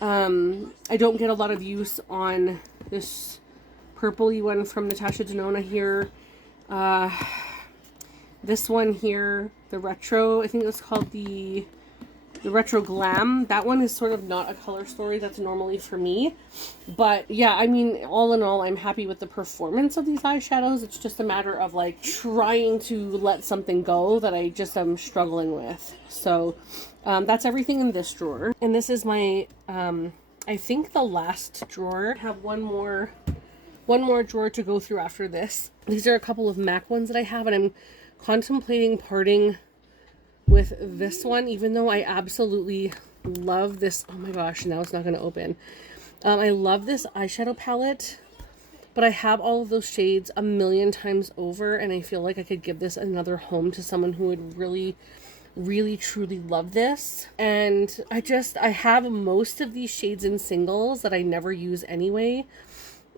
I don't get a lot of use on this purpley one from Natasha Denona here. This one here, the Retro, I think it's called the Retro Glam. That one is sort of not a color story that's normally for me. But yeah, I mean, all in all, I'm happy with the performance of these eyeshadows. It's just a matter of like trying to let something go that I just am struggling with. So that's everything in this drawer. And this is my, I think the last drawer. I have one more drawer to go through after this. These are a couple of MAC ones that I have, and I'm contemplating parting with this one, even though I absolutely love this. Oh my gosh, now it's not going to open. I love this eyeshadow palette, but I have all of those shades a million times over, and I feel like I could give this another home to someone who would really, really, truly love this. And I have most of these shades in singles that I never use anyway.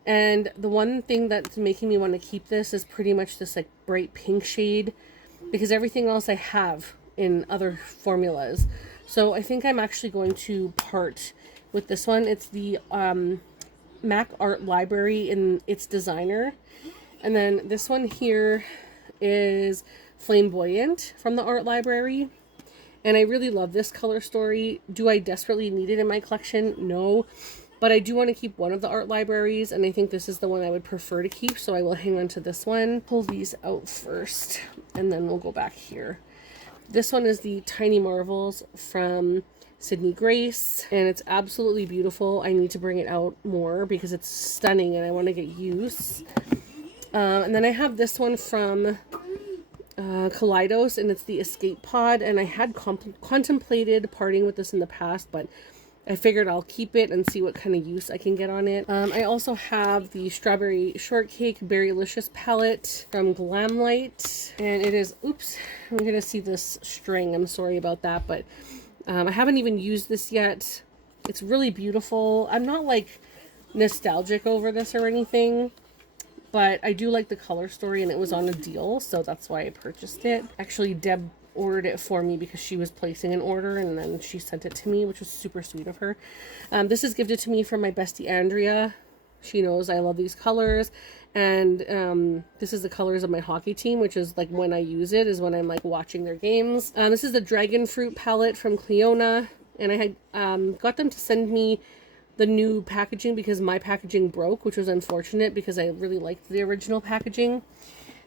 And the one thing that's making me want to keep this is pretty much this like bright pink shade, because everything else I have in other formulas. So I think I'm actually going to part with this one. It's the MAC Art Library in its designer. And then this one here is Flamboyant from the Art Library. And I really love this color story. Do I desperately need it in my collection? No. But I do want to keep one of the art libraries, and I think this is the one I would prefer to keep, so I will hang on to this one. Pull these out first, and then we'll go back here. This one is the Tiny Marvels from Sydney Grace, and it's absolutely beautiful. I need to bring it out more because it's stunning, and I want to get use. And then I have this one from Kaleidos, and it's the Escape Pod, and I had contemplated parting with this in the past, but I figured I'll keep it and see what kind of use I can get on it. I also have the Strawberry Shortcake Berrylicious palette from Glamlight. And it is, oops, I'm going to see this string. I'm sorry about that, but I haven't even used this yet. It's really beautiful. I'm not like nostalgic over this or anything, but I do like the color story, and it was on a deal, so that's why I purchased it. Actually, Deb ordered it for me because she was placing an order, and then she sent it to me, which was super sweet of her. This is gifted to me from my bestie Andrea. She knows I love these colors, and this is the colors of my hockey team, which is like when I use it is when I'm like watching their games. This is the Dragon Fruit palette from Cleona, and I had got them to send me the new packaging because my packaging broke, which was unfortunate because I really liked the original packaging.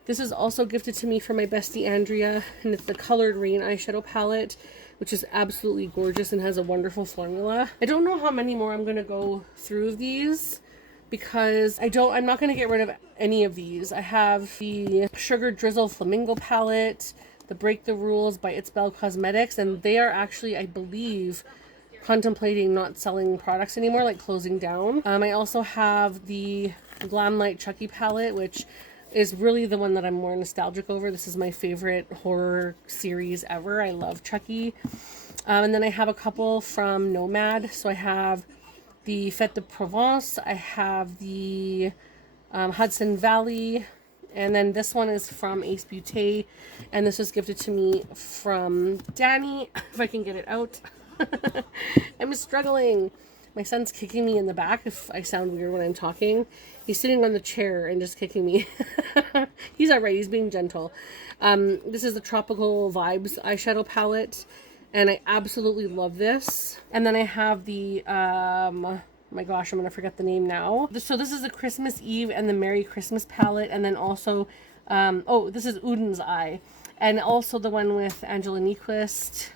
This is also gifted to me from my bestie Andrea, and it's the Colored Rain eyeshadow palette, which is absolutely gorgeous and has a wonderful formula. I don't know how many more I'm going to go through of these, because I'm not going to get rid of any of these. I have the Sugar Drizzle Flamingo palette, the Break the Rules by It's Belle Cosmetics, and they are actually, I believe, contemplating not selling products anymore, like closing down. I also have the Glamlight Chucky palette, which is really the one that I'm more nostalgic over. This is my favorite horror series ever. I love Chucky. And then I have a couple from Nomad. So I have the Fête de Provence. I have the Hudson Valley. And then this one is from Ace Beauté. And this was gifted to me from Danny, if I can get it out. I'm struggling. My son's kicking me in the back if I sound weird when I'm talking. He's sitting on the chair and just kicking me. He's all right. He's being gentle. This is the Tropical Vibes eyeshadow palette, and I absolutely love this. And then I have the, my gosh, I'm going to forget the name now. So this is the Christmas Eve and the Merry Christmas palette, and then also, oh, this is Udin's Eye, and also the one with Angela Nyquist.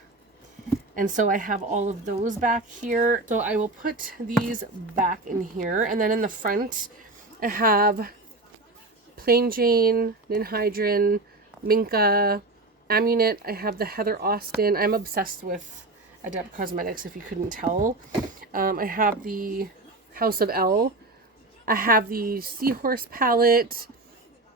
And so I have all of those back here. So I will put these back in here. And then in the front, I have Plain Jane, Ninhydrin, Minka, Amunet. I have the Heather Austin. I'm obsessed with Adept Cosmetics, if you couldn't tell. I have the House of Elle. I have the Seahorse palette.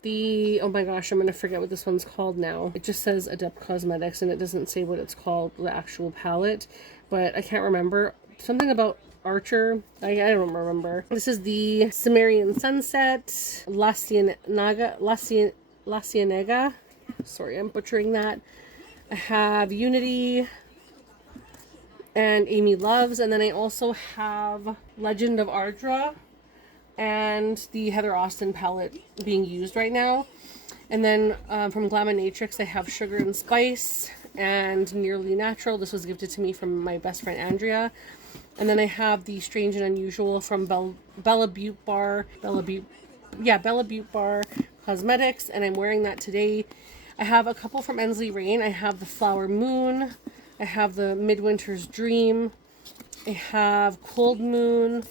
Oh my gosh, I'm going to forget what this one's called now. It just says Adept Cosmetics and it doesn't say what it's called, the actual palette, but I can't remember. Something about Archer. I don't remember. This is the Cimmerian Sunset, La Cienega. Sorry, I'm butchering that. I have Unity and Amy Loves, and then I also have Legend of Ardra and the Heather Austin palette being used right now. And then from Glaminatrix, I have Sugar and Spice and Nearly Natural. This was gifted to me from my best friend Andrea. And then I have the Strange and Unusual from Bella Butte Bar Cosmetics, and I'm wearing that today. I have a couple from Ensley Rain. I have the Flower Moon. I have the Midwinter's Dream. I have Cold Moon.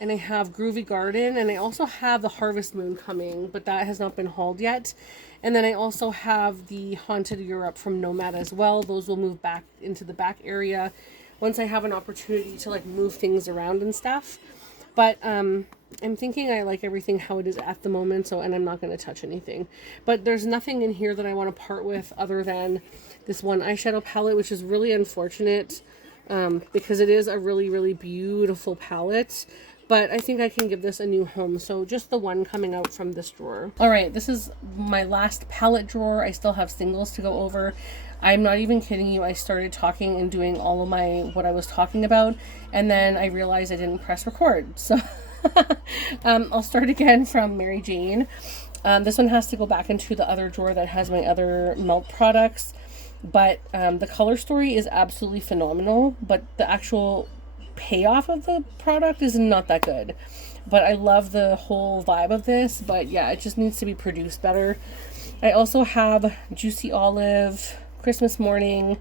And I have Groovy Garden, and I also have the Harvest Moon coming, but that has not been hauled yet. And then I also have the Haunted Europe from Nomad as well. Those will move back into the back area once I have an opportunity to like move things around and stuff. But I'm thinking I like everything how it is at the moment, and I'm not going to touch anything. But there's nothing in here that I want to part with other than this one eyeshadow palette, which is really unfortunate because it is a really, really beautiful palette. But I think I can give this a new home. So just the one coming out from this drawer. All right, this is my last palette drawer. I still have singles to go over. I'm not even kidding you. I started talking and doing all of what I was talking about. And then I realized I didn't press record. So I'll start again from Mary Jane. This one has to go back into the other drawer that has my other melt products. But the color story is absolutely phenomenal. But the actual payoff of the product is not that good, but I love the whole vibe of this. But yeah, it just needs to be produced better. I also have Juicy Olive, Christmas Morning,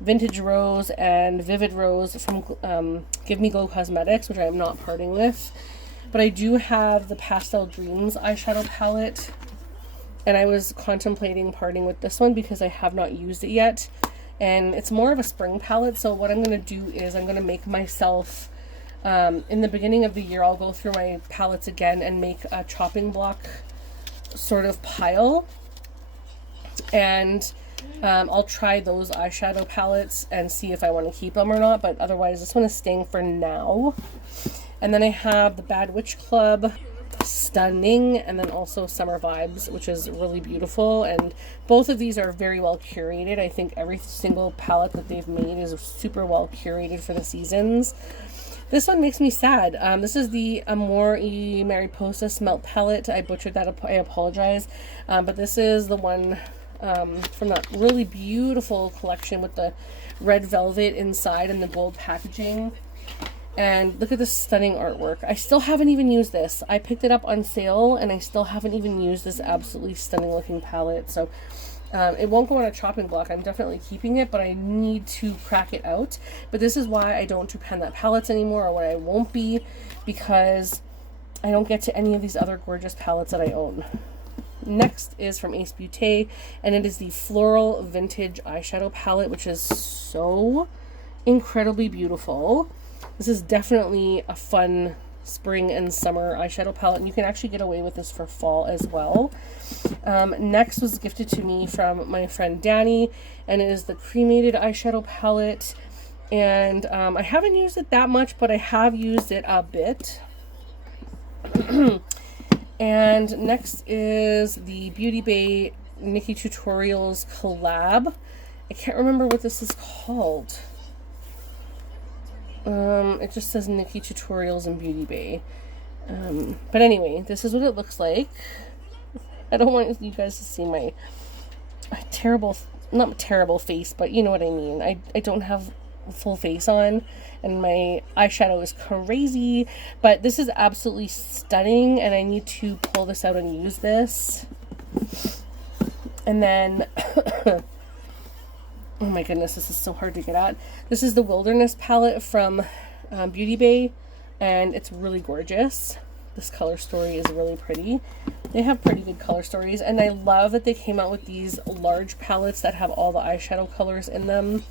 Vintage Rose, and Vivid Rose from Give Me Glow Cosmetics, which I am not parting with. But I do have the Pastel Dreams eyeshadow palette, and I was contemplating parting with this one because I have not used it yet. And it's more of a spring palette, so what I'm going to do is I'm going to make myself, in the beginning of the year, I'll go through my palettes again and make a chopping block sort of pile. And I'll try those eyeshadow palettes and see if I want to keep them or not, but otherwise this one is staying for now. And then I have the Bad Witch Club, Stunning, and then also Summer Vibes, which is really beautiful, and both of these are very well curated. I think every single palette that they've made is super well curated for the seasons. This one makes me sad. This is the Amor y Mariposa Smelt palette. I butchered that, I apologize, but this is the one from that really beautiful collection with the red velvet inside and the gold packaging. And look at this stunning artwork. I still haven't even used this. I picked it up on sale and I still haven't even used this absolutely stunning looking palette. So it won't go on a chopping block. I'm definitely keeping it, but I need to crack it out. But this is why I don't do Pan That palettes anymore, or what I won't be, because I don't get to any of these other gorgeous palettes that I own. Next is from Ace Beauté, and it is the Floral Vintage Eyeshadow Palette, which is so incredibly beautiful. This is definitely a fun spring and summer eyeshadow palette, and you can actually get away with this for fall as well. Next was gifted to me from my friend Danny, and it is the Cremated Eyeshadow Palette. And I haven't used it that much, but I have used it a bit. And next is the Beauty Bay Nikkie Tutorials collab. I can't remember what this is called. It just says Nikkie Tutorials and Beauty Bay. But anyway, this is what it looks like. I don't want you guys to see my terrible, not terrible face, but you know what I mean. I don't have a full face on, and my eyeshadow is crazy, but this is absolutely stunning, and I need to pull this out and use this. And then oh my goodness, this is so hard to get at. This is the Wilderness palette from Beauty Bay, and it's really gorgeous. This color story is really pretty. They have pretty good color stories, and I love that they came out with these large palettes that have all the eyeshadow colors in them.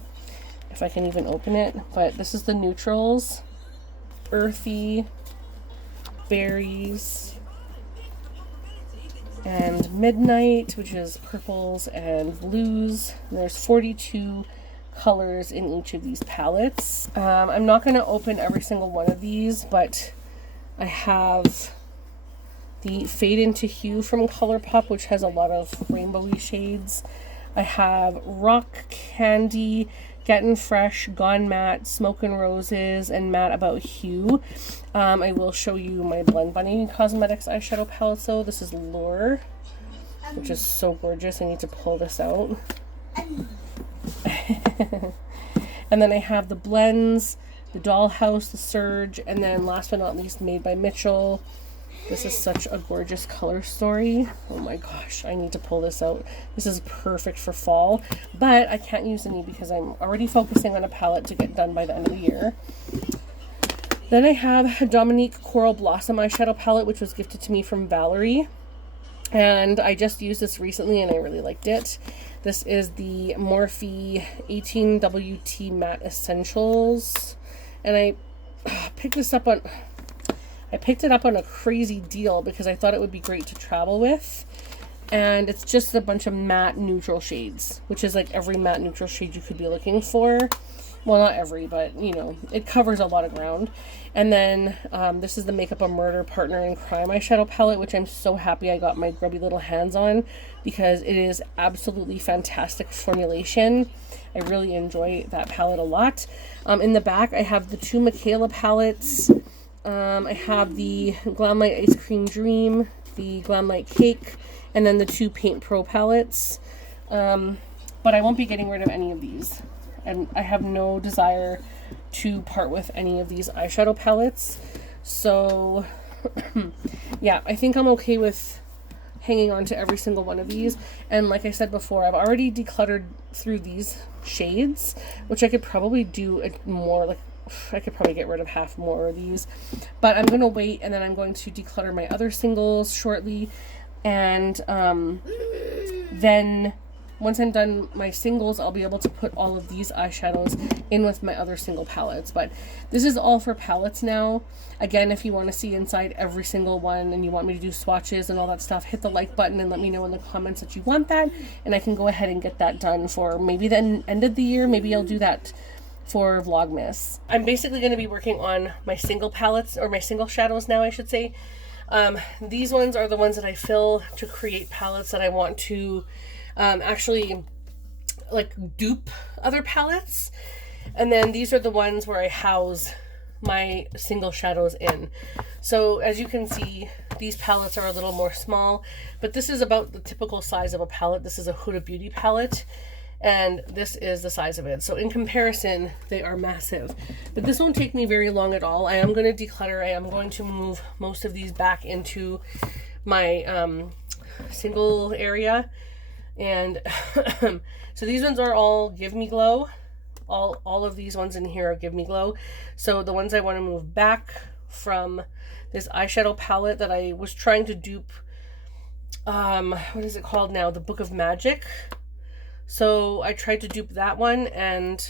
If I can even open it. But this is the neutrals, earthy, berries, and midnight, which is purples and blues. And there's 42 colors in each of these palettes. I'm not going to open every single one of these, but I have the Fade Into Hue from ColourPop, which has a lot of rainbowy shades. I have Rock Candy, Getting Fresh, Gone Matte, Smokin' Roses, and Matte About Hue. I will show you my Blend Bunny Cosmetics eyeshadow palette, though. This is Lure, which is so gorgeous. I need to pull this out. And then I have the Blends, the Dollhouse, the Surge, and then last but not least, Made by Mitchell. This is such a gorgeous color story. Oh my gosh, I need to pull this out. This is perfect for fall, but I can't use any because I'm already focusing on a palette to get done by the end of the year. Then I have Dominique Coral Blossom eyeshadow palette, which was gifted to me from Valerie. And I just used this recently and I really liked it. This is the Morphe 18WT Matte Essentials. And I picked this up on... I picked it up on a crazy deal because I thought it would be great to travel with. And it's just a bunch of matte neutral shades, which is like every matte neutral shade you could be looking for. Well, not every, but you know, it covers a lot of ground. And then this is the Makeup a Murder Partner in Crime eyeshadow palette, which I'm so happy I got my grubby little hands on because it is absolutely fantastic formulation. I really enjoy that palette a lot. In the back, I have the two Michaela palettes. I have the Glamlight Ice Cream Dream, the Glamlight Cake, and then the two Paint Pro palettes. But I won't be getting rid of any of these. And I have no desire to part with any of these eyeshadow palettes. So, yeah, I think I'm okay with hanging on to every single one of these. And like I said before, I've already decluttered through these shades, which I could probably do more, like, I could probably get rid of half more of these, but I'm going to wait, and then I'm going to declutter my other singles shortly, and then once I'm done my singles, I'll be able to put all of these eyeshadows in with my other single palettes. But this is all for palettes now. Again, if you want to see inside every single one and you want me to do swatches and all that stuff, hit the like button and let me know in the comments that you want that, and I can go ahead and get that done for maybe the end of the year. Maybe I'll do that for Vlogmas. I'm basically going to be working on my single palettes, or my single shadows now, I should say. These ones are the ones that I fill to create palettes that I want to actually like dupe other palettes. And then these are the ones where I house my single shadows in. So as you can see, these palettes are a little more small, but this is about the typical size of a palette. This is a Huda Beauty palette. and this is the size of it. So in comparison, they are massive. But this won't take me very long at all. I am going to declutter. I am going to move most of these back into my single area. And so these ones are all Give Me Glow. All of these ones in here are Give Me Glow. So the ones I want to move back from this eyeshadow palette that I was trying to dupe, what is it called now? The Book of Magic. So I tried to dupe that one, and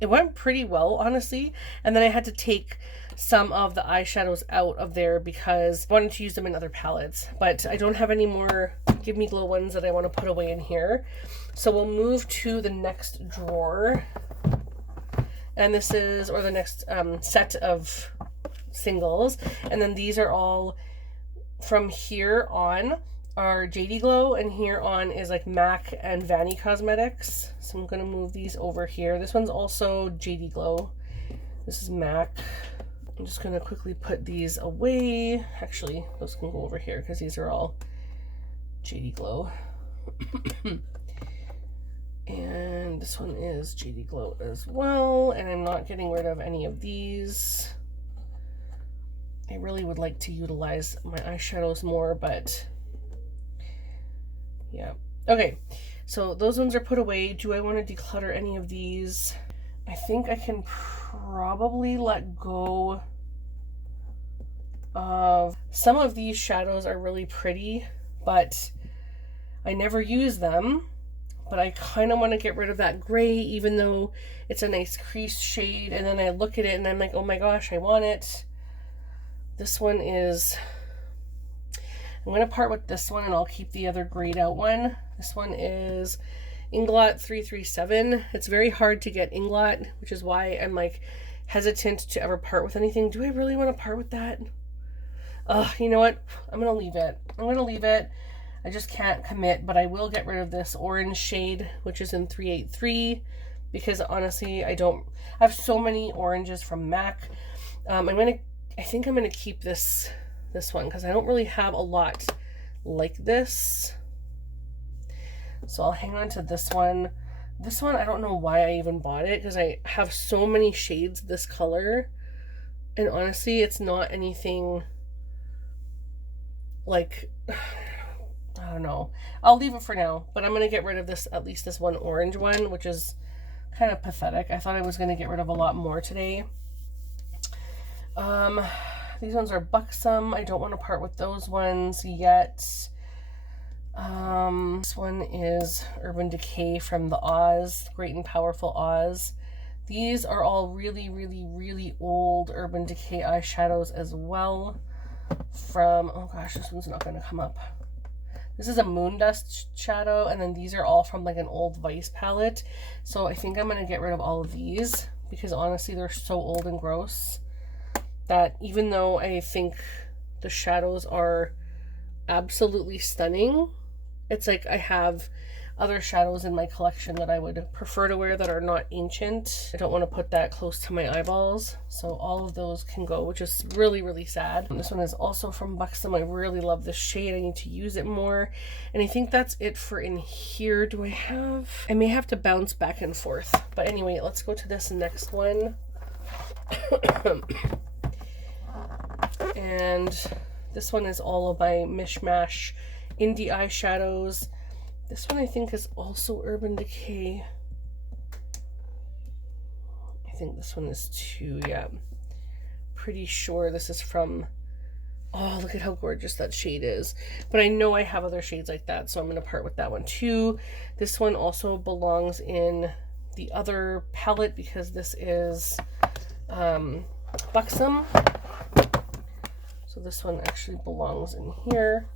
it went pretty well, honestly. And then I had to take some of the eyeshadows out of there because I wanted to use them in other palettes. But I don't have any more Give Me Glow ones that I want to put away in here. So we'll move to the next drawer. And this is, or the next set of singles. And then these are all from here on are JD Glow, and here on is like MAC and Vanny Cosmetics. So I'm going to move these over here. This one's also JD Glow. This is MAC. I'm just going to quickly put these away. Actually, those can go over here because these are all JD Glow. And this one is JD Glow as well. And I'm not getting rid of any of these. I really would like to utilize my eyeshadows more, but yeah. Okay, so those ones are put away. Do I want to declutter any of these? I think I can probably let go of some of these shadows. Are really pretty, but I never use them. But I kind of want to get rid of that gray, even though it's a nice crease shade. And then I look at it and I'm like, oh my gosh, I want it. This one is, I'm going to part with this one and I'll keep the other grayed out one. This one is Inglot 337. It's very hard to get Inglot, which is why I'm like hesitant to ever part with anything. Do I really want to part with that? You know what? I'm going to leave it. I'm going to leave it. I just can't commit, but I will get rid of this orange shade, which is in 383, because honestly, I have so many oranges from MAC. I think I'm going to keep this one because I don't really have a lot like this. So I'll hang on to this one. This one, I don't know why I even bought it because I have so many shades this color. And honestly, it's not anything like, I don't know. I'll leave it for now, but I'm going to get rid of this, at least this one orange one, which is kind of pathetic. I thought I was going to get rid of a lot more today. These ones are Buxom. I don't want to part with those ones yet. This one is Urban Decay from the Oz, Great and Powerful Oz. These are all really, really, really old Urban Decay eyeshadows as well. From, oh gosh, this one's not going to come up. This is a Moon Dust shadow, and then these are all from like an old Vice palette. So I think I'm going to get rid of all of these because honestly, they're so old and gross that even though I think the shadows are absolutely stunning, it's like I have other shadows in my collection that I would prefer to wear that are not ancient. I don't want to put that close to my eyeballs. So all of those can go, which is really, really sad. And this one is also from Buxom. I really love this shade. I need to use it more. And I think that's it for in here. Do I have? I may have to bounce back and forth. But anyway, let's go to this next one. And this one is all of my mishmash indie eyeshadows. This one I think is also Urban Decay. I think this one is too, yeah. Pretty sure this is from, oh, look at how gorgeous that shade is. But I know I have other shades like that, so I'm going to part with that one too. This one also belongs in the other palette because this is Buxom. So this one actually belongs in here.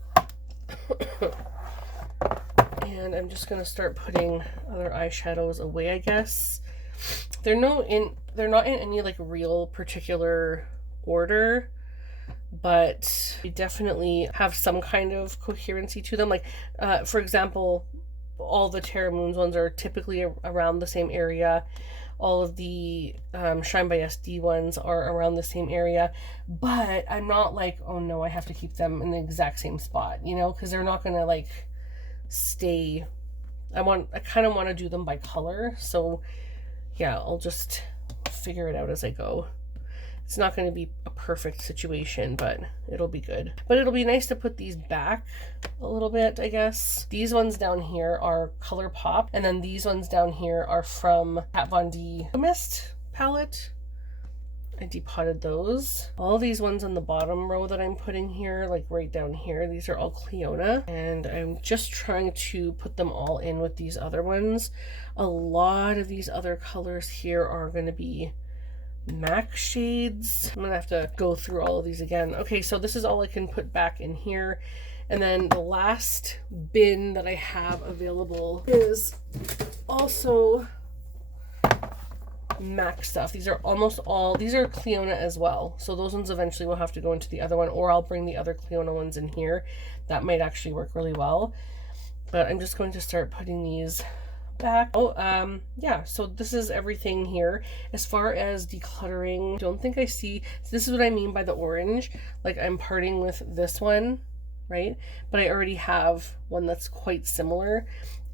And I'm just gonna start putting other eyeshadows away, I guess. They're not in any like real particular order, but they definitely have some kind of coherency to them. Like for example, all the Terra Moons ones are typically around the same area. All of the Shine by SD ones are around the same area, but I'm not like, oh no, I have to keep them in the exact same spot, you know, because they're not gonna like stay I kind of want to do them by color. So yeah, I'll just figure it out as I go. It's not going to be a perfect situation, but it'll be good. But it'll be nice to put these back a little bit, I guess. These ones down here are ColourPop, and then these ones down here are from Kat Von D Mist palette. I depotted those. All these ones on the bottom row that I'm putting here, like right down here, these are all Cleona, and I'm just trying to put them all in with these other ones. A lot of these other colors here are going to be MAC shades. I'm gonna have to go through all of these again. Okay, so this is all I can put back in here. And then the last bin that I have available is also MAC stuff. These are almost all, these are Cleona as well. So those ones eventually will have to go into the other one, or I'll bring the other Cleona ones in here. That might actually work really well. But I'm just going to start putting these back. Oh, yeah, so this is everything here. As far as decluttering, I don't think I see, this is what I mean by the orange. Like, I'm parting with this one, right? But I already have one that's quite similar.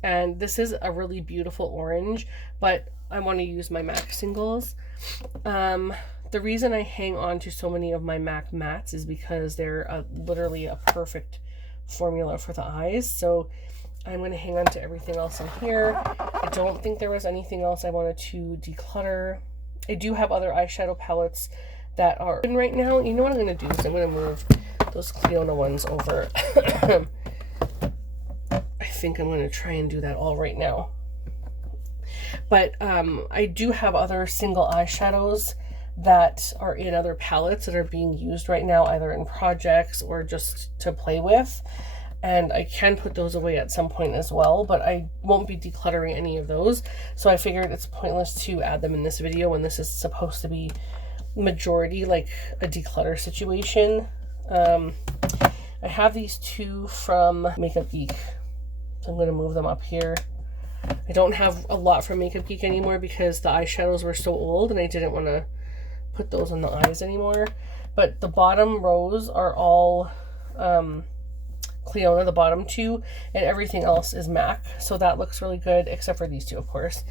And this is a really beautiful orange, but I want to use my MAC singles. The reason I hang on to so many of my MAC mattes is because they're literally a perfect formula for the eyes. So I'm going to hang on to everything else in here. I don't think there was anything else I wanted to declutter. I do have other eyeshadow palettes that are in right now. You know what I'm going to do is I'm going to move those Cleona ones over. I think I'm going to try and do that all right now. But I do have other single eyeshadows that are in other palettes that are being used right now, either in projects or just to play with. And I can put those away at some point as well, but I won't be decluttering any of those. So I figured it's pointless to add them in this video when this is supposed to be majority like a declutter situation. I have these two from Makeup Geek, so I'm going to move them up here. I don't have a lot from Makeup Geek anymore because the eyeshadows were so old and I didn't want to put those on the eyes anymore. But the bottom rows are all Cleona, the bottom two, and everything else is MAC. So that looks really good, except for these two, of course.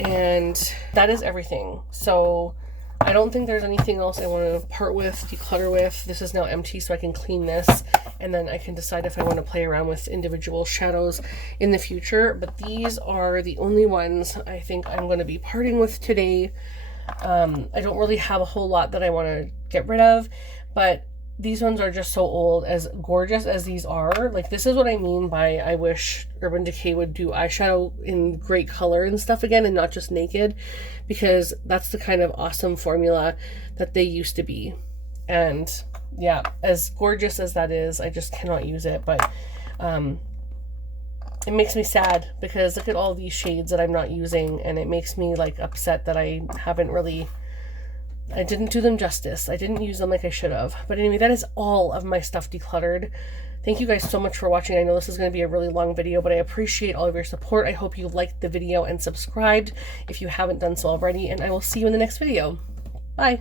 And that is everything. So I don't think there's anything else I want to part with, declutter with. This is now empty, so I can clean this, and then I can decide if I want to play around with individual shadows in the future. But these are the only ones I think I'm going to be parting with today. I don't really have a whole lot that I want to get rid of, but these ones are just so old. As gorgeous as these are, like, this is what I mean by I wish Urban Decay would do eyeshadow in great color and stuff again and not just naked, because that's the kind of awesome formula that they used to be. And yeah, as gorgeous as that is, I just cannot use it. But it makes me sad because look at all these shades that I'm not using, and it makes me like upset that I didn't do them justice. I didn't use them like I should have. But anyway, that is all of my stuff decluttered. Thank you guys so much for watching. I know this is going to be a really long video, but I appreciate all of your support. I hope you liked the video and subscribed if you haven't done so already, and I will see you in the next video. Bye.